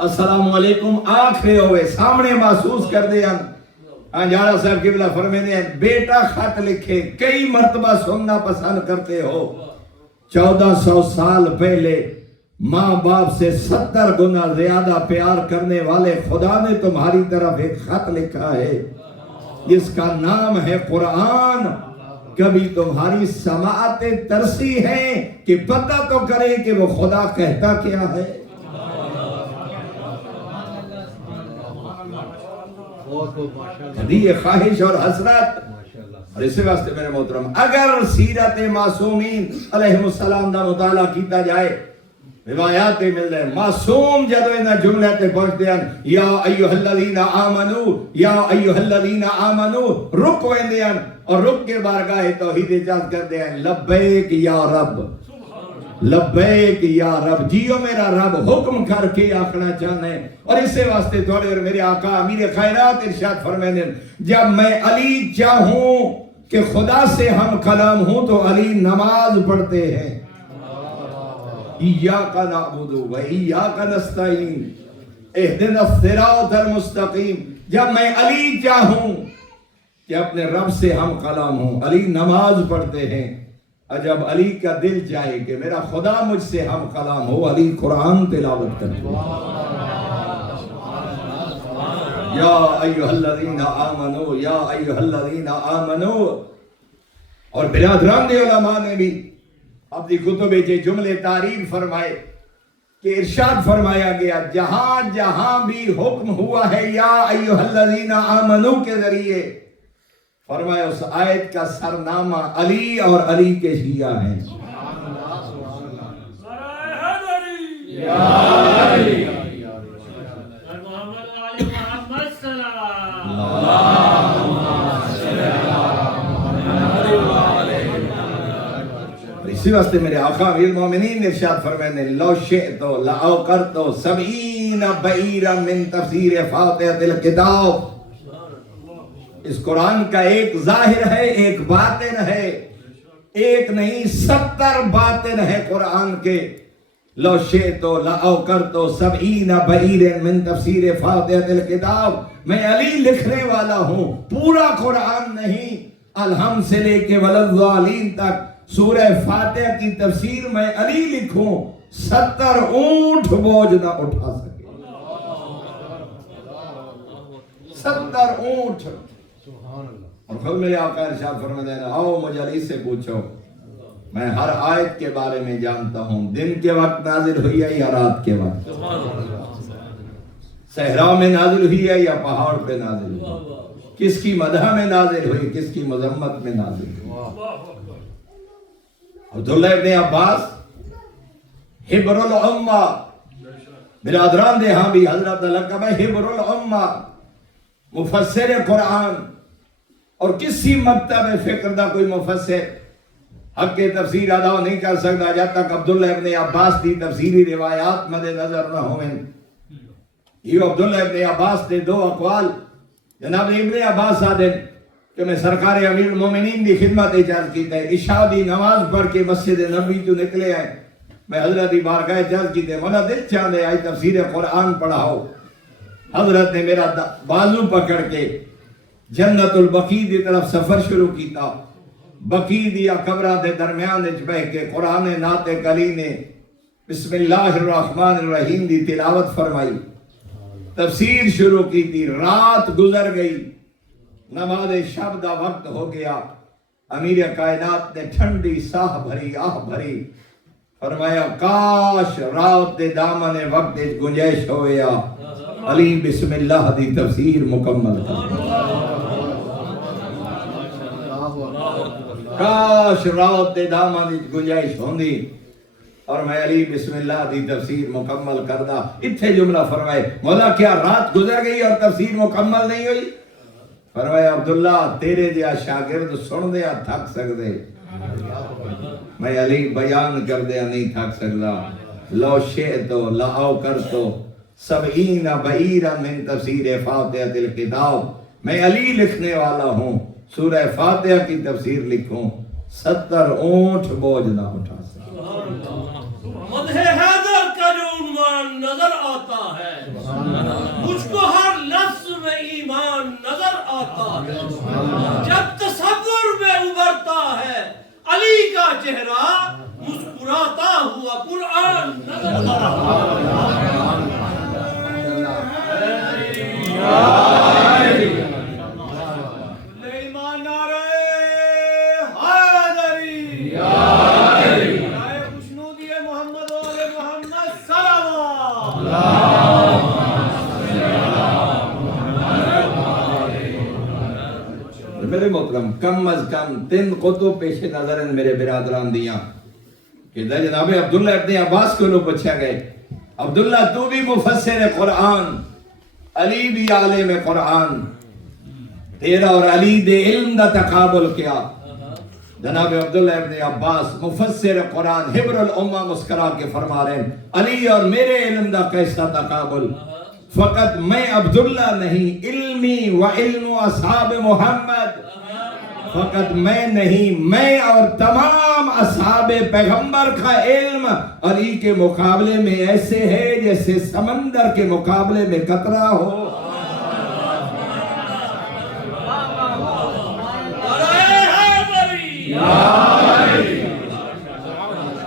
السلام علیکم آکھے ہوئے سامنے محسوس کر دے ہم. جاڑا صاحب قبلہ فرمیندے ہیں بیٹا خط لکھے کئی مرتبہ سننا پسند کرتے ہو. 1400 سال پہلے ماں باپ سے 70 گنا زیادہ پیار کرنے والے خدا نے تمہاری طرف ایک خط لکھا ہے جس کا نام ہے قرآن. کبھی تمہاری سماعتیں ترسی ہیں کہ پتہ تو کریں کہ وہ خدا کہتا کیا ہے. یہ خواہش اور حسرت اور اسی واسطے میرے محترم اگر سیرت معصومین علیہ السلام دا مطالعہ کیتا جائے روایات مل رہے معصوم جدو انہا جملے تے پہنچتے ہیں یا ایوہ الذین آمنو یا ایوہ الذین آمنو رک ویندے ہیں اور رک کے بارگاہ توحید اجاز کر دے ہیں لبیک یا رب لبیک یا رب جیو میرا رب حکم کر کے آخنا چاہنے. اور اسے واسطے تھوڑے اور میرے آقا امیر خیرات ارشاد فرمائیں جب میں علی چاہوں کہ خدا سے ہم کلام ہوں تو علی نماز پڑھتے ہیں ایاک نعبد و ایاک نستعین اہدنا الصراط المستقیم. جب میں علی چاہوں کہ اپنے رب سے ہم کلام ہوں علی نماز پڑھتے ہیں. جب علی کا دل چاہے کہ میرا خدا مجھ سے ہم کلام ہو علی قرآن تلاوت کرتے یا ایوہ الذین آمنو یا ایوہ الذین آمنو. اور برادران دے علماء نے بھی اپنی کتب کے جملے تعریف فرمائے کہ ارشاد فرمایا گیا جہاں جہاں بھی حکم ہوا ہے یا ایوہ الذین آمنو کے ذریعے فرمایا اس آیت کا سرنامہ علی اور علی کے شیعہ ہیں. اسی واسطے میرے آقا امیر المومنین نے ارشاد فرمائے لو شئتو لأوقرتو 70 بعیرا من تفسیر فاتحۃ الکتاب. اس قرآن کا ایک ظاہر ہے ایک باطن ہے ایک نہیں 70 باطن ہے قرآن کے. لو شئتو لأوقرتو 70 بعیرا من تفسیر فاتحۃ الکتاب. میں علی لکھنے والا ہوں پورا قرآن نہیں الحمد سے لے کے وللضالین تک سورہ فاتحہ کی تفسیر میں علی لکھوں 70 اونٹ بوجھ نہ اٹھا سکے 70 اونٹ. سبحان اللہ. اور خود میرے آقا ارشاد فرماتے ہیں آؤ مجھے علی سے پوچھو میں ہر آیت کے بارے میں جانتا ہوں, دن کے وقت نازل ہوئی ہے یا رات کے وقت, صحرا میں نازل ہوئی ہے یا پہاڑ پہ نازل ہوئی, کس کی مدح میں نازل ہوئی, کس کی مذمت میں نازل ہوئی. عبداللہ ابن عباس حبر الامہ, برادران دے ہاں بھی حضرت لقب ہے حبر الامہ, مفسر قرآن. اور کسی مکتب فکر دا کوئی مفسر حق کے تفسیر ادا نہیں کر سکتا جب تک عبداللہ ابن عباس دی تفسیری روایات مد نظر نہ ہوئیں. یہ عبداللہ ابن عباس دے 2 اقوال. جناب ابن عباس آدھے کہ میں سرکار امیر المومنین دی خدمت اجاز کیتا ہے, عشاء دی نماز پڑھ کے مسجد نبی تو نکلے ہیں, میں حضرت بارگاہ اجاز کیتے ہیں, مولا دل چاندے آئی تفسیر قرآن پڑھاؤ. حضرت نے میرا بازو پکڑ کے جنت البقیع دی طرف سفر شروع کیتا. بقیع دیا قبرہ دے درمیان اچ بہ کے قرآن نعت کلی نے بسم اللہ الرحمن الرحیم دی تلاوت فرمائی, تفسیر شروع کی تھی. رات گزر گئی, نماز شب دا وقت ہو گیا. امیر کائنات نے ٹھنڈی ساہ بھری آہ بھری, فرمایا کاش رات دے دامن وقت گنجائش ہویا علی بسم اللہ دی تفسیر مکمل کر. کاش رات دے دامن گنجائش ہوندی اور میں علی بسم اللہ دی تفسیر مکمل کردہ. اتھے جملہ فرمائے مولا کیا رات گزر گئی اور تفسیر مکمل نہیں ہوئی؟ فرمایا عبداللہ تیرے جیا شاگرد سن دیا تھک سکتے, میں علی بیان کر دیا نہیں تھک سکتا. لو شئتو لاؤ کر تو 70 بعیرا من تفسیر فاتحہ الکتاب, میں علی لکھنے والا ہوں, سورہ فاتحہ کی تفسیر لکھوں, 70 اونٹ بوجھ نہ اٹھا سکتا. مدح حیدر کا جو عنوان نظر آتا ہے, مجھ کو ہر لفظ میں ایمان نظر آتا ہے. جب تصور میں ابھرتا ہے علی کا چہرہ, مسکراتا ہوا قرآن نظر آتا ہے. میرے محترم کم از کم 3 قطب پیش نظر ہیں میرے برادران دیاں کہ جناب عبداللہ ابن عباس کو لو پوچھا گئے عبداللہ تو بھی مفسر قرآن, علی بھی عالم قرآن, تیرا اور علی دے علم دا تقابل کیا؟ جناب عبداللہ ابن عباس مفسر قرآن حبر الامہ مسکرا کے فرما رہے ہیں علی اور میرے علم دا کیسا تقابل؟ فقط میں عبداللہ نہیں, علمی و علم اصحاب محمد, فقط میں نہیں, میں اور تمام اصحاب پیغمبر کا علم علی کے مقابلے میں ایسے ہے جیسے سمندر کے مقابلے میں قطرہ ہو.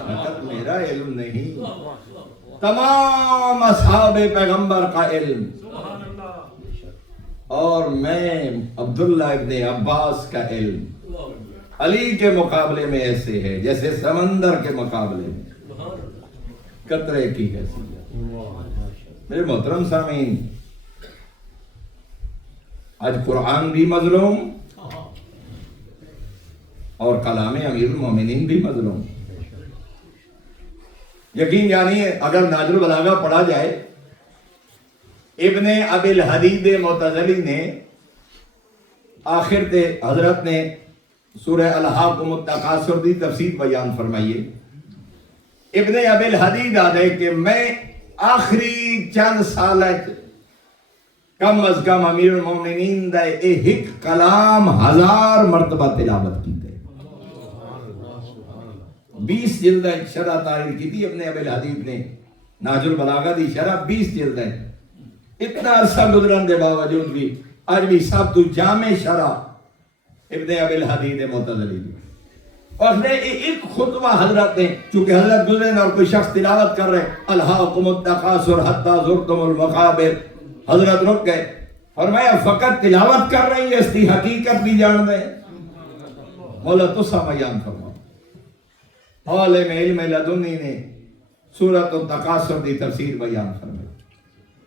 فقط میرا علم نہیں, تمام اصحاب پیغمبر کا علم, اور میں عبداللہ ابن عباس کا علم علی کے مقابلے میں ایسے ہے جیسے سمندر کے مقابلے میں قطرے کی حیثیت. میرے محترم سامعین, آج قرآن بھی مظلوم اور کلام امیر المومنین بھی مظلوم. یقین جانیے اگر ناظر البلاغہ پڑھا جائے, ابن ابی الحدید معتزلی نے آخر تے حضرت نے سورہ الحاقم التکاثر دی تفسیر بیان فرمائیے. ابن ابی الحدید آدھے کہ میں آخری چند سالت کم از کم امیر المومنین دا ایک کلام 1000 مرتبہ تلاوت کی تھے. 20 جلدیں شرح تحریر کی تھی ابن ابی الحدید نے, نہج البلاغہ دی شرح 20 جلدیں. اتنا عرصہ گزرن دے باوجود بھی آج بھی سب تو جامع شرح ابن ابی الحدید معتزلی دی. اور ایک خطبہ حضرت نے, چونکہ حضرت گزرے اور کوئی شخص تلاوت کر رہے الہاکم التکاثر حتی زرتم المقابر, حضرت رک گئے, فرمایا فقط تلاوت کر رہی ہے، اس کی حقیقت بھی جان دے. مولا تسا بیان فرماؤ. عالم علم لدنی نے سورۃ التکاثر دی تفسیر بیان فرمائی.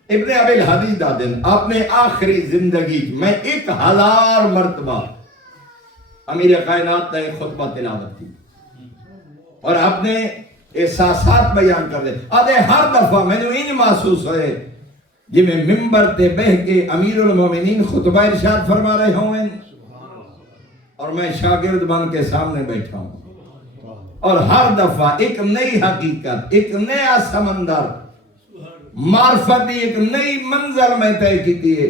ابن ابی الحدیث دا دن اپنے آخری زندگی میں 1000 مرتبہ امیر کائنات نے ایک خطبہ تلاوت کی اور اپنے احساسات بیان کر دے. آدھے ہر دفعہ میں نے ان محسوس ہوئے جی میں ممبر تے بہ کے امیر المومنین خطبہ ارشاد فرما رہے ہوں اور میں شاگرد بن کے سامنے بیٹھا ہوں، اور ہر دفعہ ایک نئی حقیقت، ایک نیا سمندر معرفت، ایک نئی منظر میں طے کی دیئے.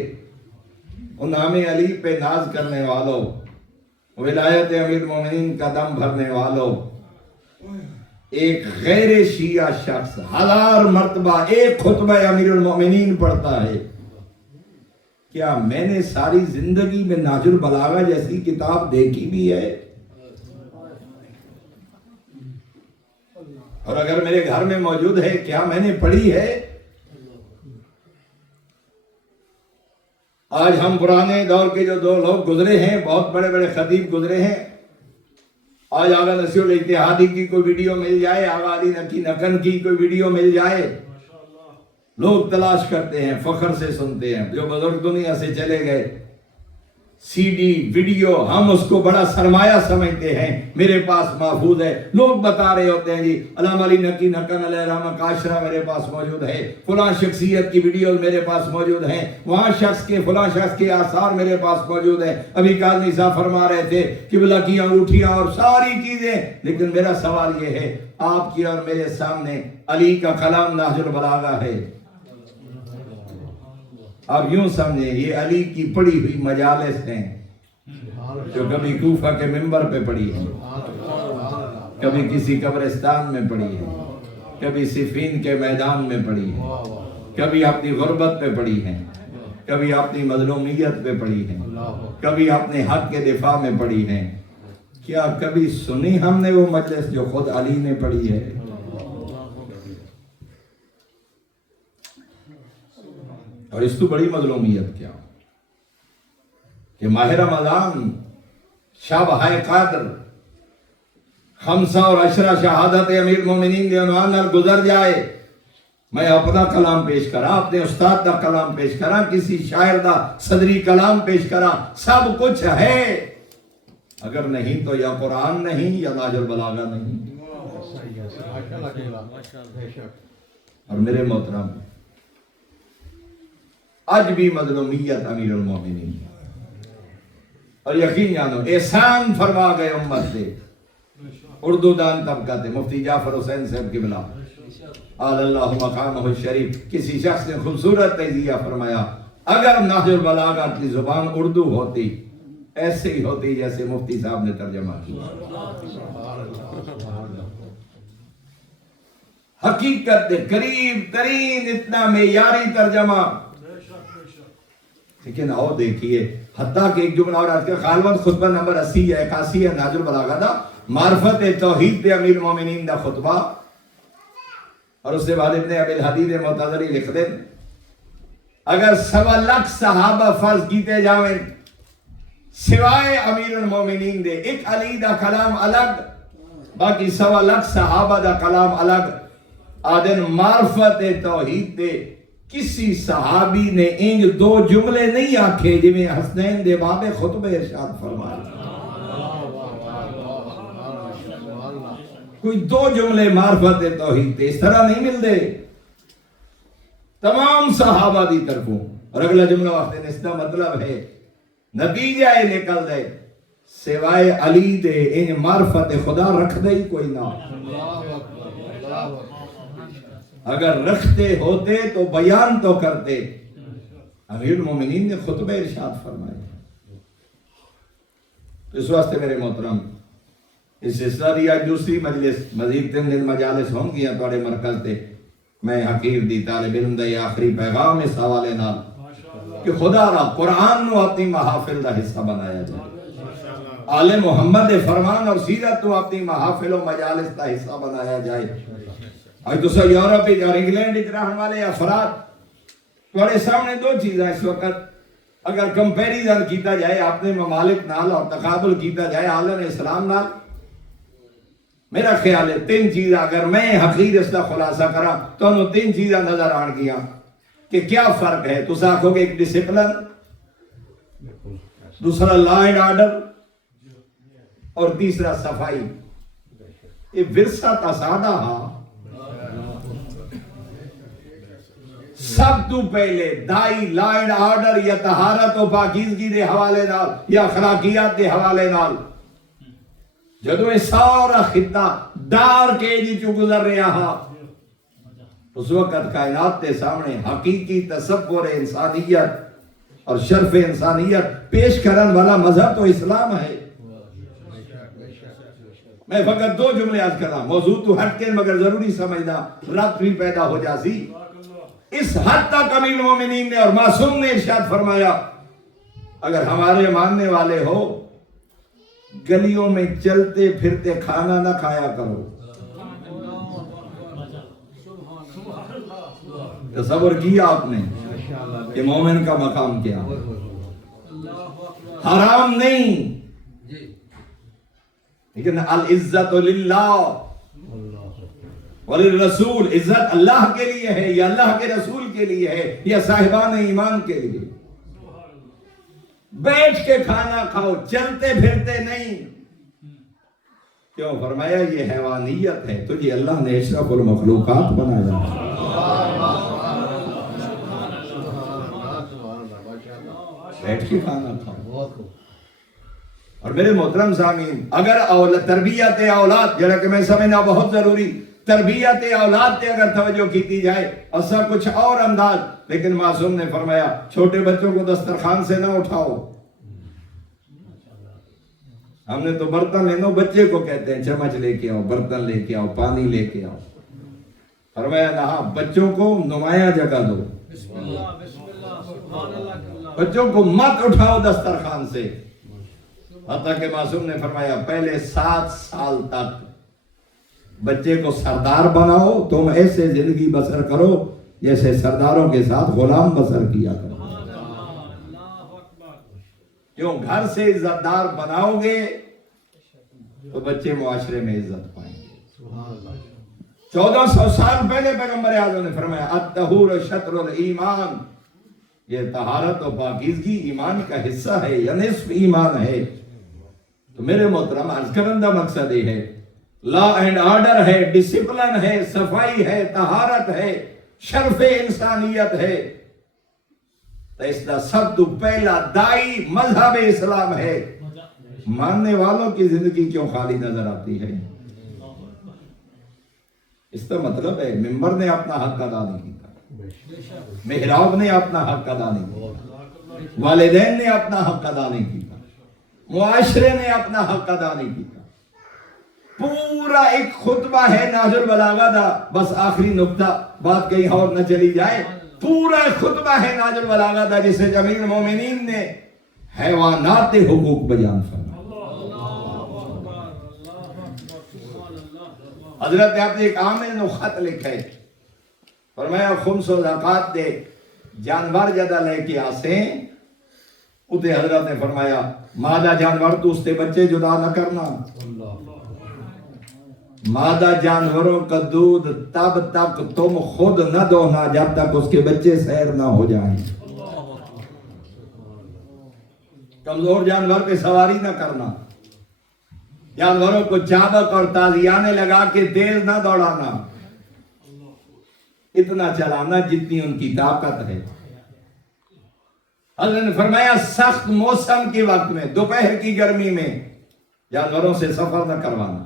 نام علی پہ ناز کرنے والوں، ولایت امیر المومنین کا دم بھرنے والوں، ایک غیر شیعہ شخص 1000 مرتبہ ایک خطبہ امیر المومنین پڑھتا ہے. کیا میں نے ساری زندگی میں نہج البلاغہ جیسی کتاب دیکھی بھی ہے؟ اور اگر میرے گھر میں موجود ہے کیا میں نے پڑھی ہے؟ آج ہم پرانے دور کے جو 2 لوگ گزرے ہیں، بہت بڑے بڑے خطیب گزرے ہیں، آج آغا نصیر الاتحادی کی کوئی ویڈیو مل جائے، آغا علی نقی نقن کی کوئی ویڈیو مل جائے، لوگ تلاش کرتے ہیں، فخر سے سنتے ہیں. جو بزرگ دنیا سے چلے گئے، سی ڈی ویڈیو ہم اس کو بڑا سرمایہ سمجھتے ہیں، میرے پاس محفوظ ہے. لوگ بتا رہے ہوتے ہیں جی علامہ علی نقی نقن علیہ الرحمہ کاشرہ میرے پاس موجود ہے، فلاں شخصیت کی ویڈیوز میرے پاس موجود ہیں، وہاں شخص کے فلاں شخص کے آثار میرے پاس موجود ہیں. ابھی کاظمی صاحب فرما رہے تھے قبلہ کی انگوٹھیاں اور ساری چیزیں. لیکن میرا سوال یہ ہے، آپ کی اور میرے سامنے علی کا کلام نہج البلاغہ ہے. آپ یوں سمجھیں یہ علی کی پڑھی ہوئی مجالس ہیں جو کبھی کوفہ کے ممبر پہ پڑھی ہے، کبھی کسی قبرستان میں پڑھی ہے، کبھی صفین کے میدان میں پڑھی ہے، کبھی اپنی غربت پہ پڑھی ہے، کبھی اپنی مظلومیت پہ پڑھی ہے، کبھی اپنے حق کے دفاع میں پڑھی ہے. کیا کبھی سنی ہم نے وہ مجلس جو خود علی نے پڑھی ہے؟ اور اس تو بڑی مظلومیت کیا کہ ماہ رمضان شب ہائے قادر 5 اور 10 شہادت امیر مومنین کے عنوان نال گزر جائے، میں اپنا کلام پیش کرا، اپنے استاد دا کلام پیش کرا، کسی شاعر دا صدری کلام پیش کرا، سب کچھ ہے. اگر نہیں تو یا قرآن نہیں یا نہج البلاغہ نہیں. اور میرے محترم آج بھی مظلومیت امیر المومنین اور یقین جانو احسان فرما گئے امت سے. اردو دان طبقہ تھے، مفتی جعفر حسین صاحب کی بلا آل اللہ مقامہ الشریف، کسی شخص نے خوبصورت تجزیہ فرمایا اگر نہج البلاغہ کی زبان اردو ہوتی ایسے ہی ہوتی جیسے مفتی صاحب نے ترجمہ کیا. حقیقت قریب ترین اتنا معیاری ترجمہ. لیکن آؤ دیکھیے حتیٰ کہ ایک جملہ اور آج کے خالوت خطبہ نمبر 80 یا 81 ہے نہج البلاغہ دا معرفت توحید تے امیر مومنین دا خطبہ. اور اس سے بعد ابن ابی الحدیث معتزلی لکھ دیں اگر 1.25 لاکھ صحابہ فرض کیتے جاویں سوائے امیر المومنین دے، ایک علی دا کلام الگ باقی 1.25 لاکھ صحابہ دا کلام الگ، آدن معرفت توحید دے کسی صحابی نے انج 2 جملے نہیں آکھے جویں حسنین دے باب خطبہ ارشاد فرمائے. کوئی 2 جملے معرفت توحید دے اس طرح نہیں مل دے تمام صحابہ دی طرفوں. اور اگلا جملہ وقت اس کا مطلب ہے نتیجہ نکل دے سوائے علی دے ان معرفت خدا رکھ دے ہی کوئی نہ. اگر رکھتے ہوتے تو بیان تو کرتے. امیر المومنین نے خطبہ ارشاد فرمائے. اس واسطے میرے محترم اس سلسلہ دی آج دوسری مجلس مزید 3 دن مجالس ہوں گی تواڈے مرکز تے. میں حقیر دی طالب علم دا یہ آخری پیغام اس حوالے نال کہ خدا را قرآن نو اپنی محافل دا حصہ بنایا جائے، آل محمد فرمان اور سیرت نو اپنی محافل و مجالس دا حصہ بنایا جائے. آج تو سر یورپ یا انگلینڈ رہنے والے افراد تمہارے سامنے 2 چیزیں اس وقت اگر کمپیریزن کیتا جائے اپنے ممالک نال اور تقابل کیتا جائے عالم اسلام نال، میرا خیال ہے 3 چیزاں اگر میں حقیر اس کا خلاصہ کرا تو انہوں 3 چیزاں نظر آن گیا کہ کیا فرق ہے. تو آکھو گے ایک ڈسپلن، دوسرا لا اینڈ آرڈر، اور تیسرا صفائی. یہ ورثہ تا سادہ ہاں. سب تو پہلے دائی لا اینڈ آرڈر یا طہارت و پاکیزگی دے حوالے نال یا اخلاقیات دے حوالے نال جدو یہ سارا خطہ دار کے جی چو گزر رہا ہاں، اس وقت کائنات کے سامنے حقیقی تصور انسانیت اور شرف انسانیت پیش کرن والا مذہب تو اسلام ہے. میں فقط 2 جملے آج کرنا، موضوع تو ہٹ کے مگر ضروری سمجھنا، ربط بھی پیدا ہو جاسی. اس حد تک امیر المومنین نے اور معصوم نے ارشاد فرمایا اگر ہمارے ماننے والے ہو گلیوں میں چلتے پھرتے کھانا نہ کھایا کرو. تصور کیا آپ نے کہ مومن کا مقام کیا؟ حرام نہیں، لیکن العزت للہ وللرسول، عزت اللہ کے لیے ہے یا اللہ کے رسول کے لیے ہے یا صاحبان ایمان کے لیے. بیٹھ کے کھانا کھاؤ، چلتے پھرتے نہیں. کیوں؟ فرمایا یہ حیوانیت ہے، تجھے اللہ نے اشرف المخلوقات بنایا. بیٹھ کے کھانا کھاؤ. اور میرے محترم سامعین، اگر تربیت اولاد، جڑا کہ میں سمجھنا بہت ضروری، تربیت اولاد تے اگر توجہ کیتی جائے اور سب کچھ اور انداز، لیکن معصوم نے فرمایا چھوٹے بچوں کو دسترخوان سے نہ اٹھاؤ. ہم نے تو برتن لینا، بچے کو کہتے ہیں چمچ لے کے آؤ، برتن لے کے آؤ، پانی لے کے آؤ. فرمایا نہ، بچوں کو نمایاں جگہ دو، بچوں کو مت اٹھاؤ دسترخوان سے. حتیٰ کہ معصوم نے فرمایا پہلے 7 سال تک بچے کو سردار بناؤ، تم ایسے زندگی بسر کرو جیسے سرداروں کے ساتھ غلام بسر کیا کرو. کیوں؟ گھر سے عزت دار بناؤ گے تو بچے معاشرے میں عزت پائیں گے. 1400 سال پہلے پیغمبر اعظم نے فرمایا الطہور شطر الایمان، یہ طہارت و پاکیزگی ایمان کا حصہ ہے یا نصف ایمان ہے. تو میرے محترم عرض کرندہ مقصد یہ ہے، لا اینڈ آرڈر ہے، ڈسپلن ہے، صفائی ہے، طہارت ہے، شرف انسانیت ہے. تو اس کا سب تو پہلا دائی مذہب اسلام ہے. ماننے والوں کی زندگی کیوں خالی نظر آتی ہے؟ اس کا مطلب ہے ممبر نے اپنا حق ادا نہیں کیا، محراب نے اپنا حق ادا نہیں کیا، والدین نے اپنا حق ادا نہیں کیا، معاشرے نے اپنا حق ادا نہیں کیا. پورا ایک خطبہ ہے نہج البلاغہ دا، بس آخری نقطہ، بات کہیں اور نہ چلی جائے. پورا خطبہ ہے نہج البلاغہ دا جسے امیر المومنین نے حیوانات حقوق بیان فرمایا. حضرت نے اپنے ایک عامل نو خط لکھا ہے، فرمایا خمس و زکات دے جانور جدہ لے کے آسیں. اتے حضرت نے فرمایا مادہ جانور تو اس سے بچے جدا نہ کرنا. مادہ جانوروں کا دودھ تب تک تم خود نہ دونا جب تک اس کے بچے سیر نہ ہو جائیں. کمزور جانور پہ سواری نہ کرنا، جانوروں کو چابک اور تازیانے لگا کے تیز نہ دوڑانا، اتنا چلانا جتنی ان کی طاقت ہے. حضرت نے فرمایا سخت موسم کے وقت میں، دوپہر کی گرمی میں جانوروں سے سفر نہ کروانا،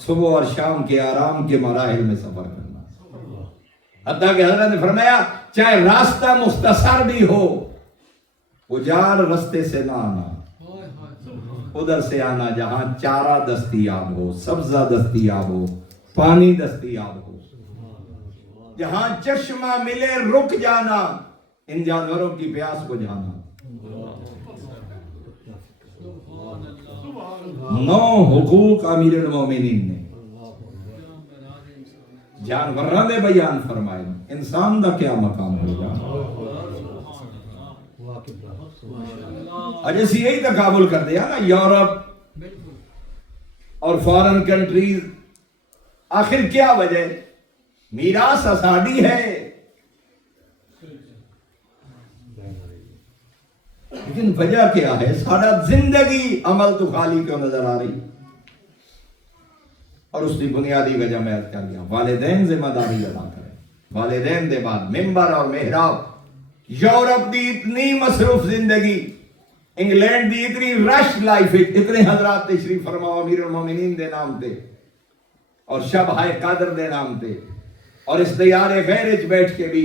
صبح اور شام کے آرام کے مراحل میں سفر کرنا. حتیٰ کہ حضرت نے فرمایا چاہے راستہ مختصر بھی ہو، اجاڑ رستے سے نہ آنا، ادھر سے آنا جہاں چارہ دستیاب ہو، سبزہ دستیاب ہو، پانی دستیاب ہو، جہاں چشمہ ملے رک جانا، ان جانوروں کی پیاس کو جانا. 9 حقوق امیر المومنین نے جانوراں دے بیان فرمائے. انسان دا کیا مقام ہوگا؟ اجیسی یہی تقابل کر دیا نا یورپ اور فارن کنٹریز. آخر کیا وجہ؟ میراث اساڈی ہے لیکن وجہ کیا ہے؟ سارا زندگی عمل تو خالی کیوں نظر آ رہی؟ اور اس کی بنیادی وجہ میں عرض کر گیا والدین ذمہ داری ادا کریں. والدین دے بعد ممبر اور محراب. یورپ دی اتنی مصروف زندگی، انگلینڈ دی اتنی رش لائف، اتنے حضرات تشریف فرماؤ امیر المومنین دے نام تے اور شب ہائے قدر دے نام تے اور اس دیار غیر وچ بیٹھ کے بھی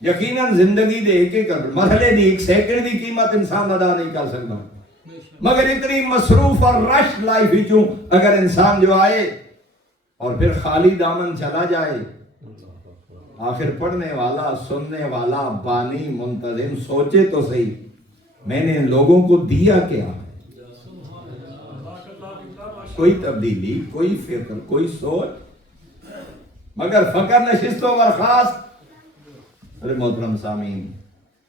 یقیناً زندگی دے ایک ایک مرحلے دی ایک سیکنڈ دی قیمت انسان ادا نہیں کر سکتا، مگر اتنی مصروف اور رش لائف وچوں اگر انسان جو آئے اور پھر خالی دامن چلا جائے، آخر پڑھنے والا، سننے والا، بانی، منتظم سوچے تو صحیح میں نے ان لوگوں کو دیا کیا؟ کوئی تبدیلی، کوئی فکر، کوئی سوچ، مگر فقر نشست و برخاست. ارے محترم سامعین،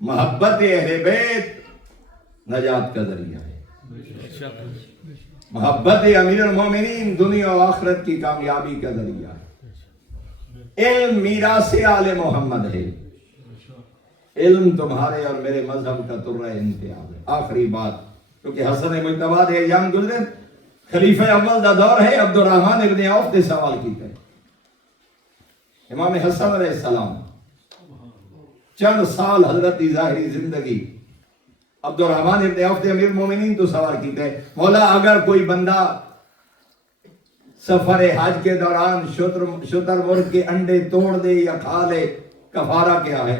محبت اہل بیت نجات کا ذریعہ ہے. محبت امیر المومنین دنیا و آخرت کی کامیابی کا ذریعہ ہے. علم میراث آل محمد ہے. علم تمہارے اور میرے مذہب کا ترہ امتیاز ہے. آخری بات، کیونکہ حسن مجتبی دے ایام گزرے، خلیفہ اول دا دور ہے. عبد الرحمن ابن عوف نے سوال کیتا ہے امام حسن علیہ السلام چند سال حضرت کی ظاہری زندگی. عبد الرحمن ابن عوف نے امیر المومنین تو سوال کیتا ہے مولا اگر کوئی بندہ سفر حج کے دوران شتر مرغ کے انڈے توڑ دے یا کھا لے، کفارہ کیا ہے؟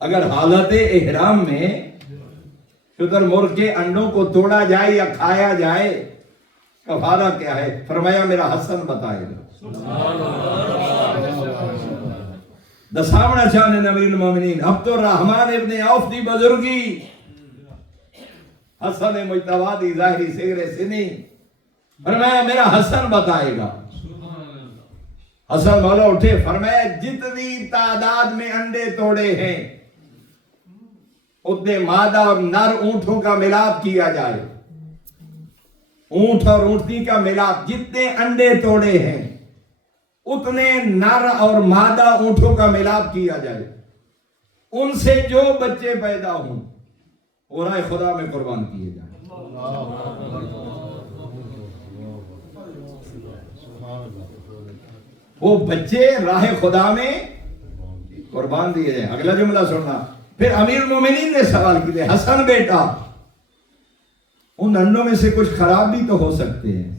اگر حالت احرام میں شتر مرغ کے انڈوں کو توڑا جائے یا کھایا جائے، کفارہ کیا ہے؟ فرمایا میرا حسن بتائے گا. دساونا چاہنے امیر المومنین عبد الرحمن ابن عوف دی بزرگی، حسن مجتبی دی ظاہری سگرے سنی، فرمایا میرا حسن بتائے گا. حسن مولا اٹھے، فرمایا جتنی تعداد میں انڈے توڑے ہیں اتنے مادہ اور نر اونٹوں کا ملاپ کیا جائے. اونٹ اور اونٹنی کا ملاپ، جتنے انڈے توڑے ہیں اتنے نر اور مادہ اونٹوں کا ملاپ کیا جائے. ان سے جو بچے پیدا ہوں وہ راہ خدا میں قربان کیے جائیں. وہ بچے راہ خدا میں قربان دیے جائیں. اگلا جملہ سننا. پھر امیر المومنین نے سوال کیے حسن بیٹا ان انڈوں میں سے کچھ خراب بھی تو ہو سکتے ہیں،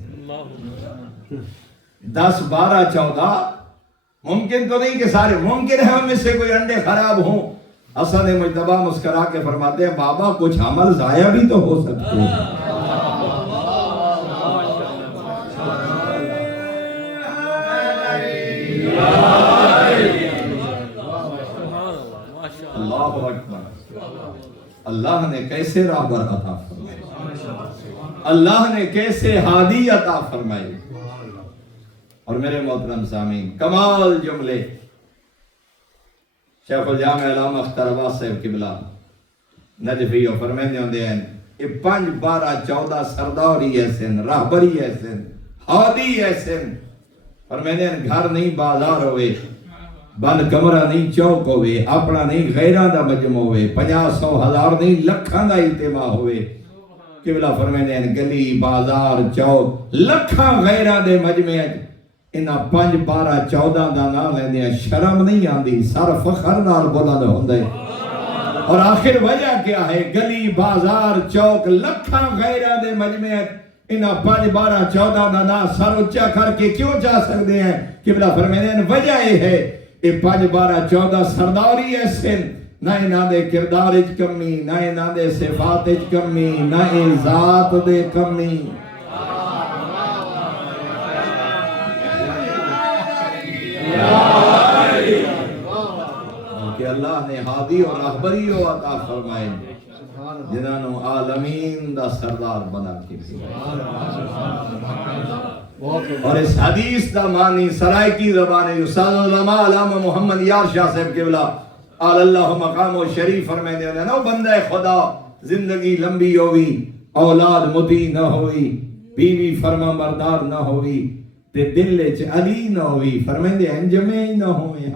10 12 14 ممکن تو نہیں کہ سارے، ممکن ہے ان میں سے کوئی انڈے خراب ہوں. حسن مجتبی مسکرا کے فرماتے ہیں بابا کچھ عمل ضائع بھی تو ہو سکتے ہیں. اللہ اکبر. اللہ نے کیسے راہبر عطا فرمائے، اللہ نے کیسے ہادی عطا فرمائے. اور میرے محترم سامعین کمال جملے شیخ الجامع علامہ اختر عباس صاحب قبلہ نجفی اور فرمیندے ہوندے ہیں یہ 5 12 14 سرداری ایسے راہبری ایسے ہادی ایسے فرمیندے ہیں گھر نہیں بازار ہوئے، بند کمرہ نہیں چوک ہوئے، اپنا نہیں غیرہ دا مجمع ہوئے، 50 100 1000 نہیں لکھاں دا اجتماع ہوئے. قبلہ فرمیندے ہیں گلی بازار چوک لکھاں غیرہ دے مجمع انہاں 5 12 14 دا نام لیندے ہیں شرم نہیں آندی، سر فخر نال بلند ہوندے. اور آخر وجہ کیا ہے؟ گلی بازار چوک لکھاں غیرہ دے مجمع انہاں 5 12 14 دا نام سر اچھا کر کے کیوں جا سکتے ہیں؟ قبلہ فرمیندے ہیں وجہ یہ ہے یہ 5 12 14 سرداری ایسے نہ انہاں دے کردار اچ کمی، نہ انہاں دے صفات اچ کمی، نہ ذات دے کمی. کہ اللہ نے ہادی اور راہبری و عطا فرمائے جنہاں نو عالمین دا سردار بنا کے. اور اس حدیث دا معنی سرائکی زبان استاد علامہ علامہ محمد یار شاہ صاحب قبلہ آل اللہ مقام و شریف فرمائے دے نا بندہ خدا زندگی لمبی ہوئی اولاد مطیع نہ ہوئی بیوی فرما بردار نہ ہوئی تے دل چ علی نہ ہوئی فرمائے دے انجمے نہ ہوئے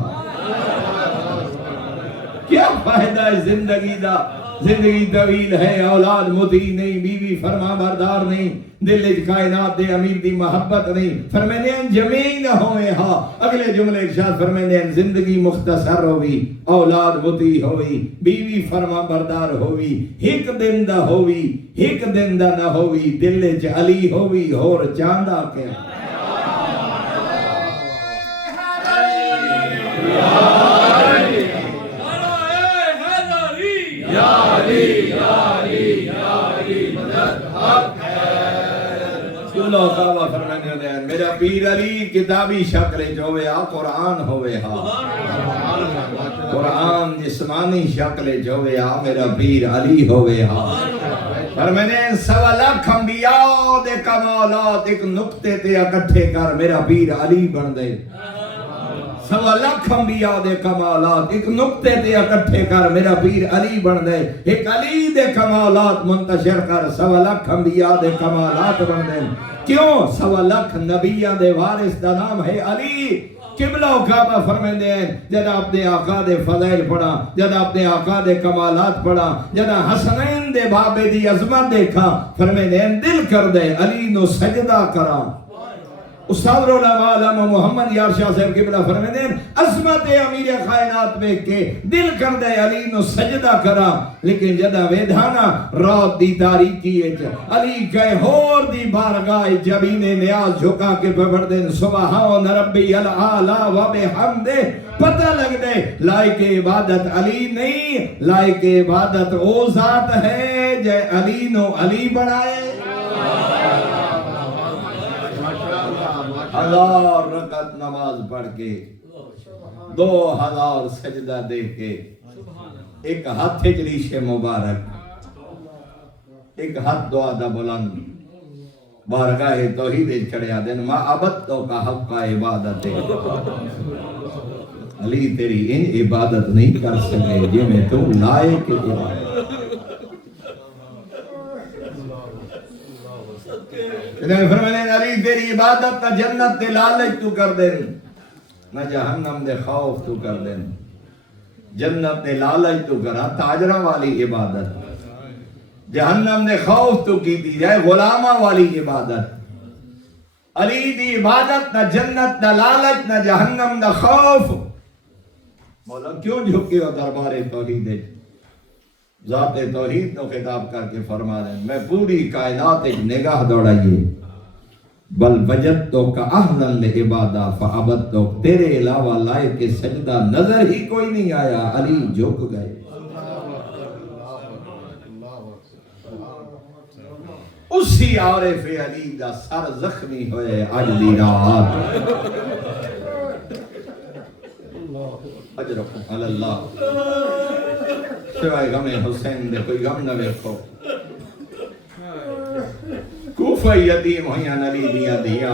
کیا فائدہ ہے زندگی دا زندگی طویل ہے اولاد مطیع نہیں بیوی فرما بردار نہیں دل وچ کائنات دے امیر دی محبت نہیں فرماندے ہیں جمع نہ ہوئے ہاں اگلے جملے ارشاد فرماندے ہیں زندگی مختصر ہوئی اولاد مطیع ہوئی بیوی فرما بردار ہوئی ایک دن دا ہوئی ایک دن دا نہ ہوئی دل وچ علی ہوئی اور چاندہ کیا میرا پیر علی کتابی شکل جو ہے قرآن ہوئے قرآن جسمانی شکل جو ہے میرا پیر علی ہوئے پر میں نے 1.25 لاکھ انبیاء دے کمالات ایک نقطے تے اکٹھے کر میرا پیر علی بن دے 1.25 لاکھ انبیاء دے کمالات ایک نقطے تے اکٹھے کر میرا پیر علی بن دے ایک علی دے کمالات منتشر کر 1.25 لاکھ انبیاء دے کمالات بن دے کیوں 1.25 لاکھ نبیاں دے وارث دا نام ہے علی قبلہ و کعبہ فرمائندے ہیں جد اپنے آقا دے فضائل پڑھا جد اپنے آقا دے کمالات پڑھا جد حسنین دے بابے دی عظمت دیکھا فرمائندے ہیں دل کر دے علی نو سجدہ کرا استاد علماء علامہ محمد یار شاہ صاحب قبلہ فرمائندے ہیں عظمت امیر کائنات میں کے دل کر دے علی نو سجدہ کرا لیکن جدا ویدھانا رات دی تاریکی علی کہے ہور دی بارگاہ جبین نیاز جھکا کے پڑھ دیں سبحان ربی العالی و بحمدہ پتہ لگ دے لائق عبادت علی نہیں لائق عبادت او ذات ہے جے علی نو علی بنائے 1000 رکعت نماز پڑھ کے 2000 سجدہ دے کے ایک ہاتھ اجلیش مبارک ایک ہاتھ دعا دا بلند بارگاہ توحید چڑھیا دن ما عبدتو کا حق کا عبادت علی تیری ان عبادت نہیں کر سکے جی میں تو لائق عبادت فرمانے علی تیری عبادت نہ جنت دے لالچ تو کر دیں نہ جہنم دے خوف تو کر دیں جنت دے لالچ تو کرا تاجرہ والی عبادت جہنم دے خوف تو کی دی جائے غلامہ والی عبادت علی دی عبادت نہ جنت نہ لالچ نہ جہنم نہ خوف مولا کیوں جھکے ہو دربار توحید ذات توحید کو خطاب کر کے فرما رہے ہیں میں پوری کائنات ایک نگاہ دوڑائیے بل وجدتو کا اہلا لعبادہ فعبدتو تیرے علاوہ لائق سجدہ نظر ہی کوئی نہیں آیا علی جھک گئے اسی عارف علی دا سر زخمی ہوئے آج دی رات اجرکم علی اللہ سوائے غم حسین دے کوئی غم نہ ویکھو کوفہ یتیم ہویاں علی دیا دیا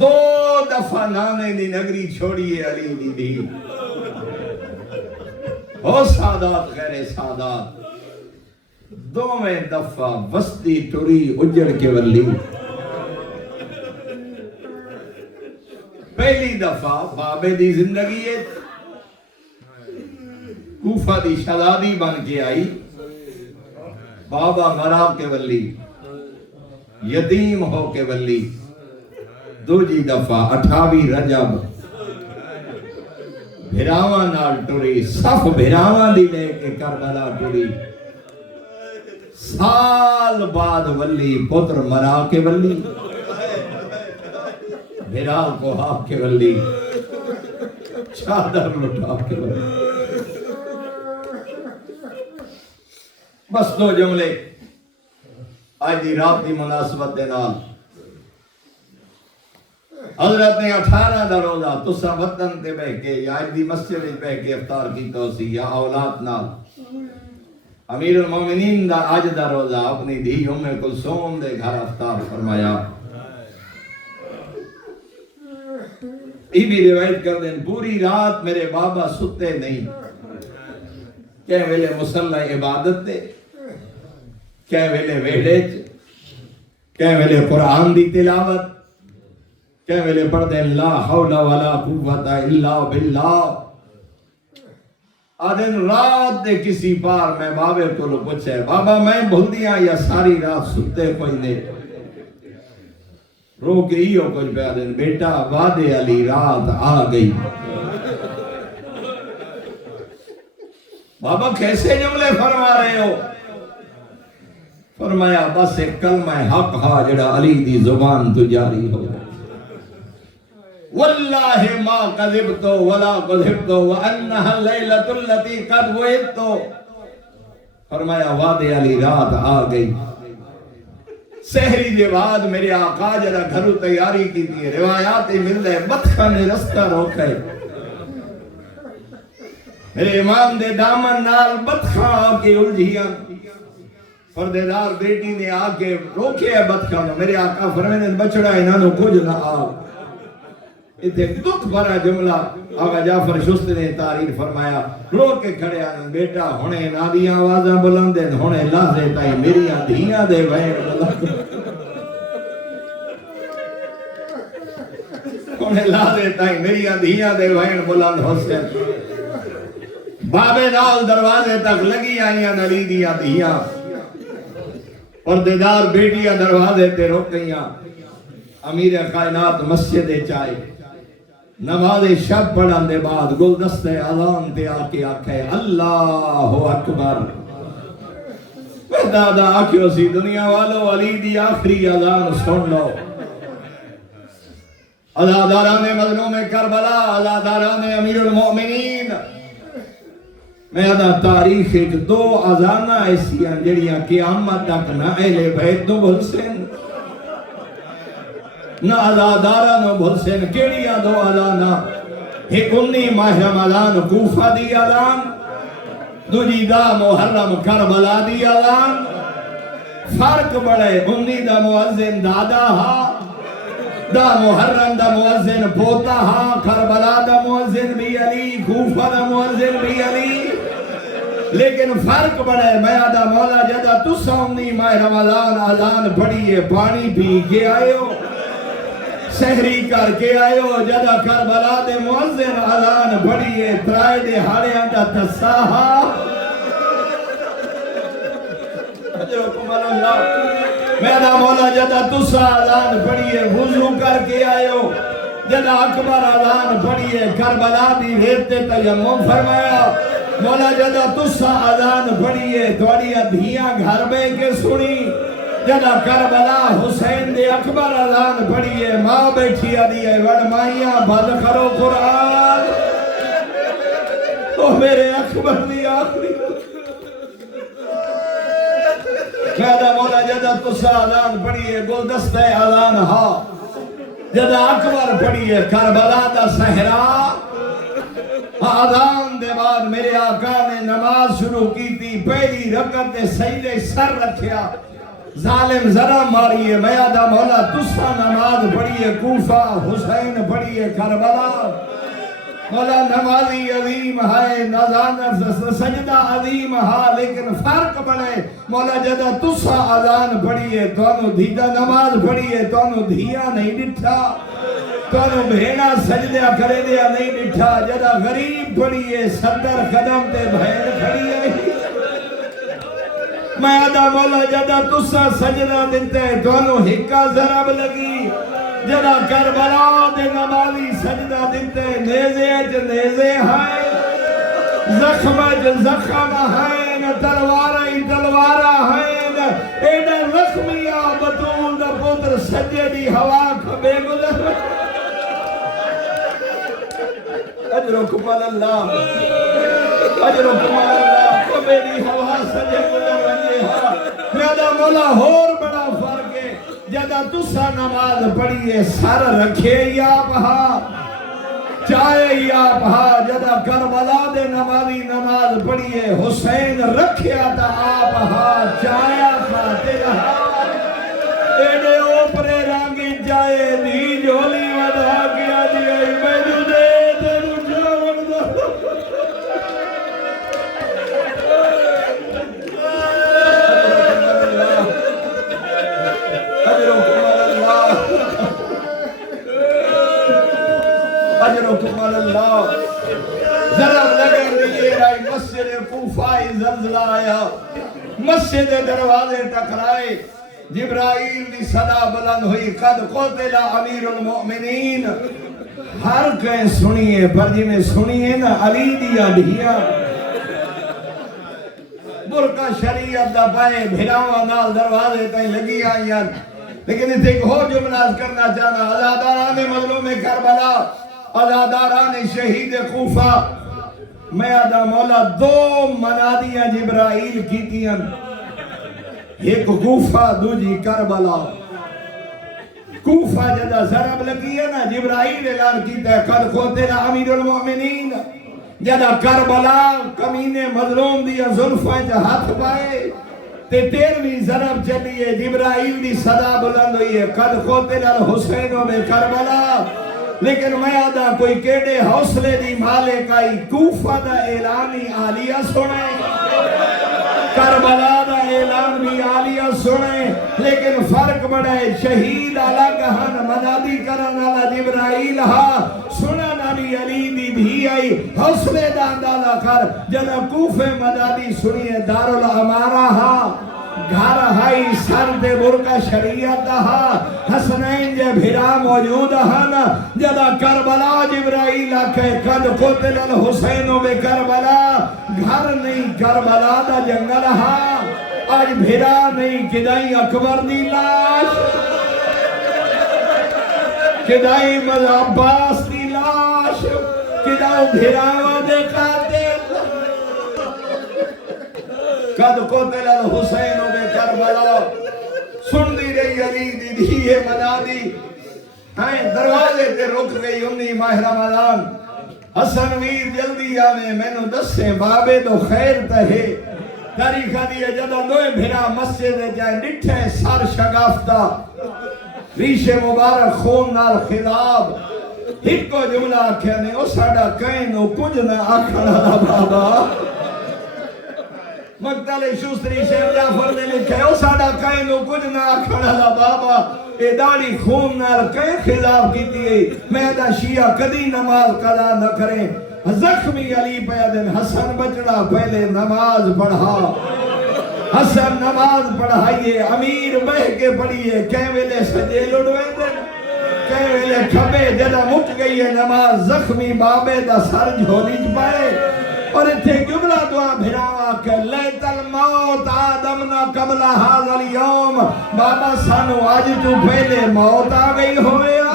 2 دفعہ نانے دی نگری چھوڑیے علی دی دی ہو سادات غیر سادات 2 دفعہ وسطی ٹوری اجڑ کے ولی پہلی دفعہ بابے دی زندگی ہے کوفہ دی شہزادی بن کے آئی بابا مرا کے ولی یتیم ہو کے ولی دوجی دفعہ 28 رجب بھراواں نال ٹری صف بھراواں دی لے کے کربلا ٹری سال بعد ولی پتر مرا کے ولی بھرا کو ہاپ کے ولی چادر لٹا کے ولی بس 2 جملے آج دی رات دی مناسبت دے نال حضرت نے 18 دا روزہ تسا وطن تے بہ کے یا آج دی مسجد وچ بہ کے افطار کیتا سی یا اولاد نال امیر المومنین دا آج دا روزہ اپنی دھی ام کلثوم دے گھر افطار فرمایا یہ بھی روایت کر دیں پوری رات میرے بابا ستے نہیں کہ ویلے مصلی عبادت دے کہ ویلے ویڑے کہ ویلے قرآن دی تلاوت کہ ویلے پڑھ دیں لا حول ولا قوت الا باللہ آدھن رات دے کسی پار میں بابے کو لو پوچھے بابا میں بھول دیا یا ساری رات ستے کوئی نہیں رو کے ہی ہو کچھ پہ آدھن بیٹا وعدے علی رات آ گئی بابا کیسے جملے فرما رہے ہو فرمایا بس ایک کلمہ حق ہا جڑا علی دی زبان تو جاری ہو واللہ ما قذبتو ولا قذبتو وانہا اللیلۃ التی قد وعدتو فرمایا وعدے علی رات آ گئی سحری دے بعد میرے آقا جڑا گھرو تیاری کی تھی روایات مل رہے مدخہ نے رستہ روکے میرے امام دے دامن نال بدخاں آ کے الجھیاں پردیدار بیٹی نے آ کے روکے ہے بدخاں میرے آقا فرمانے بچڑا انہاں نو کچھ نہ آ اتنے دکھ بھرا جملہ آقا جعفر شست نے تعریف فرمایا رو کے کھڑے آنے بیٹا ہونے نادیاں آوازاں بلندیں ہونے لازے تائی میریاں دھیاں دے بھائیں بلند ہونے لازے تائی میریاں دھیاں دے بھائیں بلند حسین بابے نال دروازے تک لگی آئیاں علی دیاں دھیاں پردیدار بیٹیاں دروازے تے رک گئیاں امیر کائنات مسجد چائے نماز شب پڑھن دے بعد گلدستے اذان تے آکے آکھے اللہ اکبر دادا آکھیو سی دنیا والو علی دی آخری اذان سن لو عزاداران مظلوم کربلا عزاداران امیر المؤمنین میں ادا تاریخ ایک دو اذانہ ایسی ہیں جڑیاں قیامت تک نہ اہل بیت نو بھول سن نہ عزادارہ نو بھول سن کیڑیاں دو اذانہ ایک 19 ماہ رمضان کوفہ دی اذان دوجی دا محرم کربلا دی اذان فرق بڑے 19 دا مؤذن دادا ہا دا محرم دا مؤذن پوتا ہا کربلا دا مؤذن بھی علی کوفہ دا مؤذن بھی علی لیکن فرق بڑے میں آدھا مولا جدہ تو سامنی ماہ رمضان اذان پڑھئے پانی پی کے آئے ہو سحری کر کے آئے ہو جدہ کربلا دے مؤذن اذان پڑھئے ترائے دے ہارے آدھا تساہا حجرکم اللہ میں آدھا مولا جدہ تو سا اذان پڑھئے وضو کر کے آئے ہو جدہ اکبر اذان پڑھئے کربلا دی ریتے تیمم فرمایا مولا جدہ تسا اذان پڑھئے توڑی دھیاں گھر میں کے سنی جدہ کربلا حسین دے اکبر اذان پڑھئے ماں بیٹھی دیئے ورمائیاں بھد کرو قرآن تو میرے اکبر دی آخری کہتا مولا جدہ تسا اذان پڑھئے گلدستہ اذان ہا جدہ اکبر پڑھئے کربلا دا صحرا آدھان دے بعد میرے آقا نے نماز شروع کی تھی پہلی رکعت دے سجدے سر رکھیا ظالم ذرا ماریے میں آدھا مولا تسا نماز پڑھئے کوفہ حسین پڑھئے کربلا مولا نمازی عظیم ہے سجدہ عظیم ہے لیکن فرق بڑھے مولا جدہ تسا اذان پڑھئے تو انہوں دھیدہ نماز پڑھئے تو انہوں دھیا نہیں ڈٹھا تو انہوں بھینا سجدہ کرے دیا نہیں ڈٹھا جدہ غریب پڑھئے صدر قدم تے بھین کھڑیے میں آدھا مولا جدہ تسا سجدہ دیتے تو انہوں ہکا ضرب لگی جدہ کربلا دے نمازی سجدہ دیتے نیزے اچ نیزے ہائے زخم اچ زخم ہائے تلوارہ تلوارہ ہائے ایڈا زخمیہ بطول دا پتر سجدے دی ہوا کھبے گزر اجرکم اللہ اجرکم اللہ کھبے دی ہوا سجدے گزر میرا مولا ہور بڑا فرق ہے جدہ تسا نماز پڑھئے سر رکھے یا پہا چاہے یا پہا جدہ کربلا دے نمازی نماز پڑھئے حسین رکھیا تا آپ ہا چاہیا کھاتے رہا ایڈے اوپرے رانگی جائے دی جولی ودا کیا دیا ضرب لگن دیئے رائی مسجد کوفائی زلزلہ آیا، مسجد دروازے ٹکرائے، جبرائیل دی صدا بلند ہوئی، قد قتل امیر المؤمنین۔ ہر کہیں سنیے، پر جی میں سنیے نا علی دیا دیا برکہ شریعت دا پائے بھیراوہ نال دروازے تائیں لگی آئیاں۔ لیکن اس ایک اور جملہ کرنا چاہنا، عزاداران مظلوم کربلا، عزاداران شہید کوفہ، میں آدھا مولا دو منادیاں جبرائیل کیتیاں، ایک کوفہ دوجی کربلا۔ کوفہ جدہ ضرب لگی ہے نا، جبرائیل اعلان کیتا ہے قد قتل امیر المؤمنین۔ جدہ کربلا کمینے مظلوم دیا زلفیں جا ہاتھ پائے تے 13ویں ضرب چلیے، جبرائیل دی صدا بلند ہوئی ہے قد قتل الحسین بے کربلا۔ لیکن میں آدھا کوئی کیڑے حوصلے دی مالک آئی، کوفہ دا اعلانی عالیہ سنے، کربلا دا اعلان بھی عالیہ سنے، لیکن فرق بڑا ہے، شہید الگ ہن، منادی کرن والا جبرائیل ہا، سنن علی علی دی بھی آئی، حوصلے دا اندازہ کر، جنہ کوفے منادی سنیے دارالامارہ ہا، گھر ہائی سر دے برکہ شریعت ہا، حسنین جے بھیرا موجود ہن، جدہ کربلا جبرائیل آکھے قد قتل الحسین بے کربلا، گھر نہیں کربلا دا جنگل ہا، آج بھیرا نہیں کدائی اکبر دی لاش، کدائی عباس دی لاش، کدائی بھیراوہ دے قاتل۔ قد قتل الحسین بے کربلا، سن دی رہی علی دی دیئے منادی، دروازے تے رک گئی 19 ماہ رمضان، حسن ویر جلدی آوے مینوں دسیں بابے تو خیر تہے، تاریخہ دیئے جدہ دوئے بھیرا مسجد جائے ڈٹھے سار شگافتہ، ریش مبارک خون نال خلاب، ایک کو جملہ آکھیا نے او ساڑا کہنو کچھ نہ آکھڑا بابا، مقتل شستری شیخ جعفر نے لکھے او ساڑا کہنو کچھ نہ آکھڑا بابا، اے داڑی خون نال کہیں خلاف کیتی ہے، میں دا شیعہ کدی نماز قضا نہ کریں، زخمی علی پیدن حسن بچڑا پہلے نماز پڑھا، حسن نماز پڑھائیے، امیر بہ کے پڑھیے، کہیں ویلے سجے لڑوے دن، کہیں ویلے کھبے جدہ مٹ گئی ہے نماز، زخمی بابے دا سر جھولی پائے، اور اتھے جملہ دعا بھیراوا کہ لیت الموت آدمنا قبل حاضر یوم، بابا سانو آج تو پہلے موت آگئی ہویا،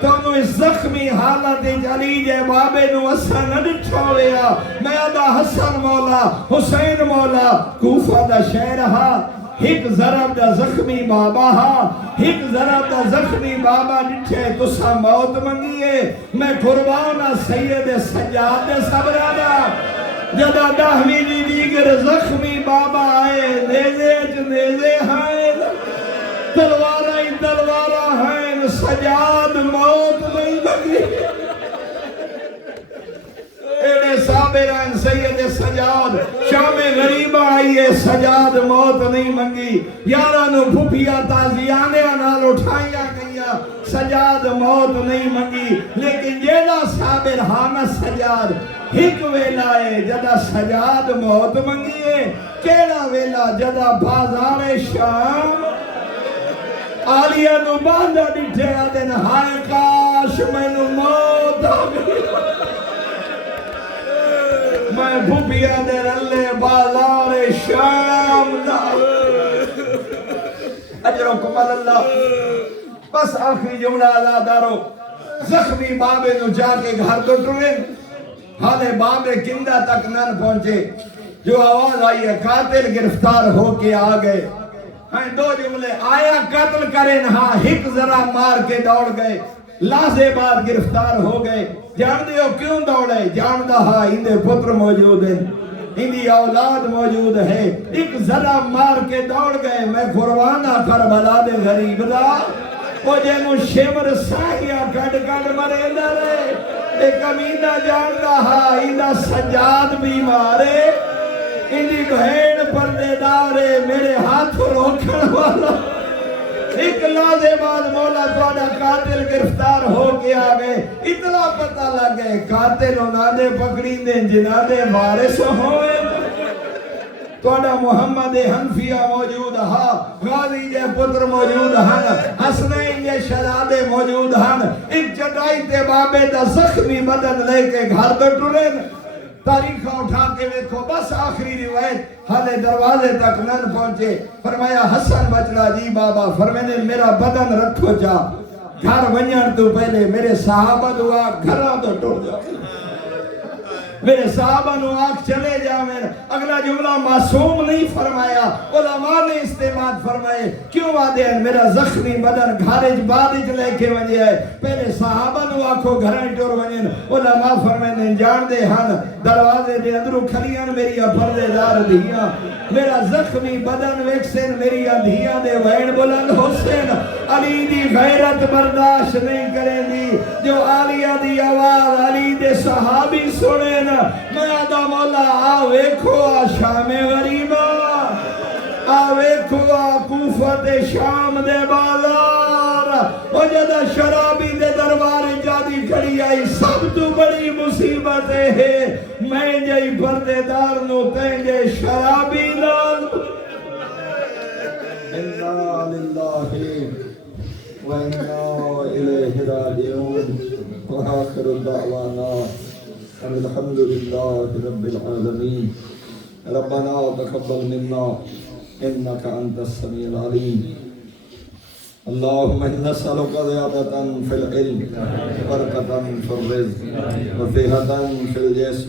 تو انہوں اس زخمی حالت جلی جے بابے نو اسا نہ ڈٹھویا، میں آدھا حسن مولا حسین مولا کوفہ دا شہر ہا، ایک ضرب دا زخمی بابا ہا، ایک ضرب دا زخمی بابا ڈٹھے تسا موت منگیے، میں قربانہ سید سجاد دے صبرانہ، جدہ 10ویں دی دیگر زخمی بابا آئے، نیزے نیزے ہائیں، تلوارہ ہی تلوارہ ہیں، سجاد موت نہیں لگی، ایڈے صابران سید سجاد، شام غریبہ آئیے سجاد موت نہیں منگی، یارانو پھوپیا تازیانے نال اٹھائیا گیا، سجاد موت نہیں منگی، لیکن جیدہ صابر ہانا سجاد، ایک ویلہ ہے جدہ سجاد موت منگیے، کیڑا ویلہ جدہ بازار شام، آلیہ نو باندھا ڈٹھے آدھن ہائے کاش میں نو موت آگئی، میں بھوپیا دے رلے بازار شام دا، اجرکم اللہ، بس آخری جملہ اللہ دارو، زخمی بابے نو جا کے گھر تو ٹرین، حالے بابے کندہ تک نن پہنچے، جو آواز آئی ہے قاتل گرفتار ہو کے آگئے، ہاں دو جملے، آیا قتل کریں ہاں، ایک ذرا مار کے دوڑ گئے، لازے بعد گرفتار ہو گئے، جان دیو کیوں دوڑے، جان دہا اندے پتر موجود ہیں، اندی اولاد موجود ہے، ایک ذرا مار کے دوڑ گئے، میں قربانہ کربلا دے غریب دا، وہ جنو شمر ساہیا کڑ کڑ مرے نرے، ایک امینہ جان دہا اندہ سجاد بیمارے، اندی بہن پردے دارے، میرے ہاتھ روکھن والا، ایک لحظے بعد مولا تھوڑا قاتل گرفتار ہو کے آگئے اتنا پتہ لگ گئے قاتل انہاں دے پکڑی دے جنہاں دے وارث ہوئے توڑا محمد حنفیہ موجود ہاں غازی جے پتر موجود ہن حسنین جے شہزادے موجود ہن ایک چٹائی تے بابے دا زخمی بدن لے کے گھر تو ٹرین تاریخ اٹھا کے دیکھو بس آخری روایت حالے دروازے تک نن پہنچے فرمایا حسن بچڑا جی بابا فرمانے میرا بدن رکھو جا گھر ونجن تو پہلے میرے صحابہ دعا گھراں تو ٹر جا میرے صحابہ نو آنکھ چلے جاویں اگلا جملہ معصوم نہیں فرمایا علماء نے استعمال فرمائے کیوں آدھے ہیں میرا زخمی بدن گھارج بادج لے کے ونجے ہے پہلے صحابہ نو آنکھوں گھرائیں ٹور ونجن علماء فرمائے جان دے ہن دروازے دے اندروں کھلیاں میری پردے دار دھیاں میرا زخمی بدن ویکسن میری دھیاں دے وین بلند حسین علی دی غیرت برداشت نہیں کریں دی جو عالیہ دی آواز علی دے صحابی سنیں میں آدھا مولا آویکھو شام غریبہ آویکھو کوفت شام دے بالار وہ جدہ شرابی دے دربار جادی کھڑی آئی سب تو بڑی مصیبت ہے میں جائی پردے دار نو تینجے شرابی نال اِنَّا لِلَّهِ وَإِنَّا إِلَيْهِ رَاجِعُونَ وَآخِرُ الدَّعْوَانَا الحمد لله رب العالمين ربنا تقبل منا إنك أنت السميع العليم اللهم إنا نسألك زيادة في العلم بركة في الرزق وصحة في الجسم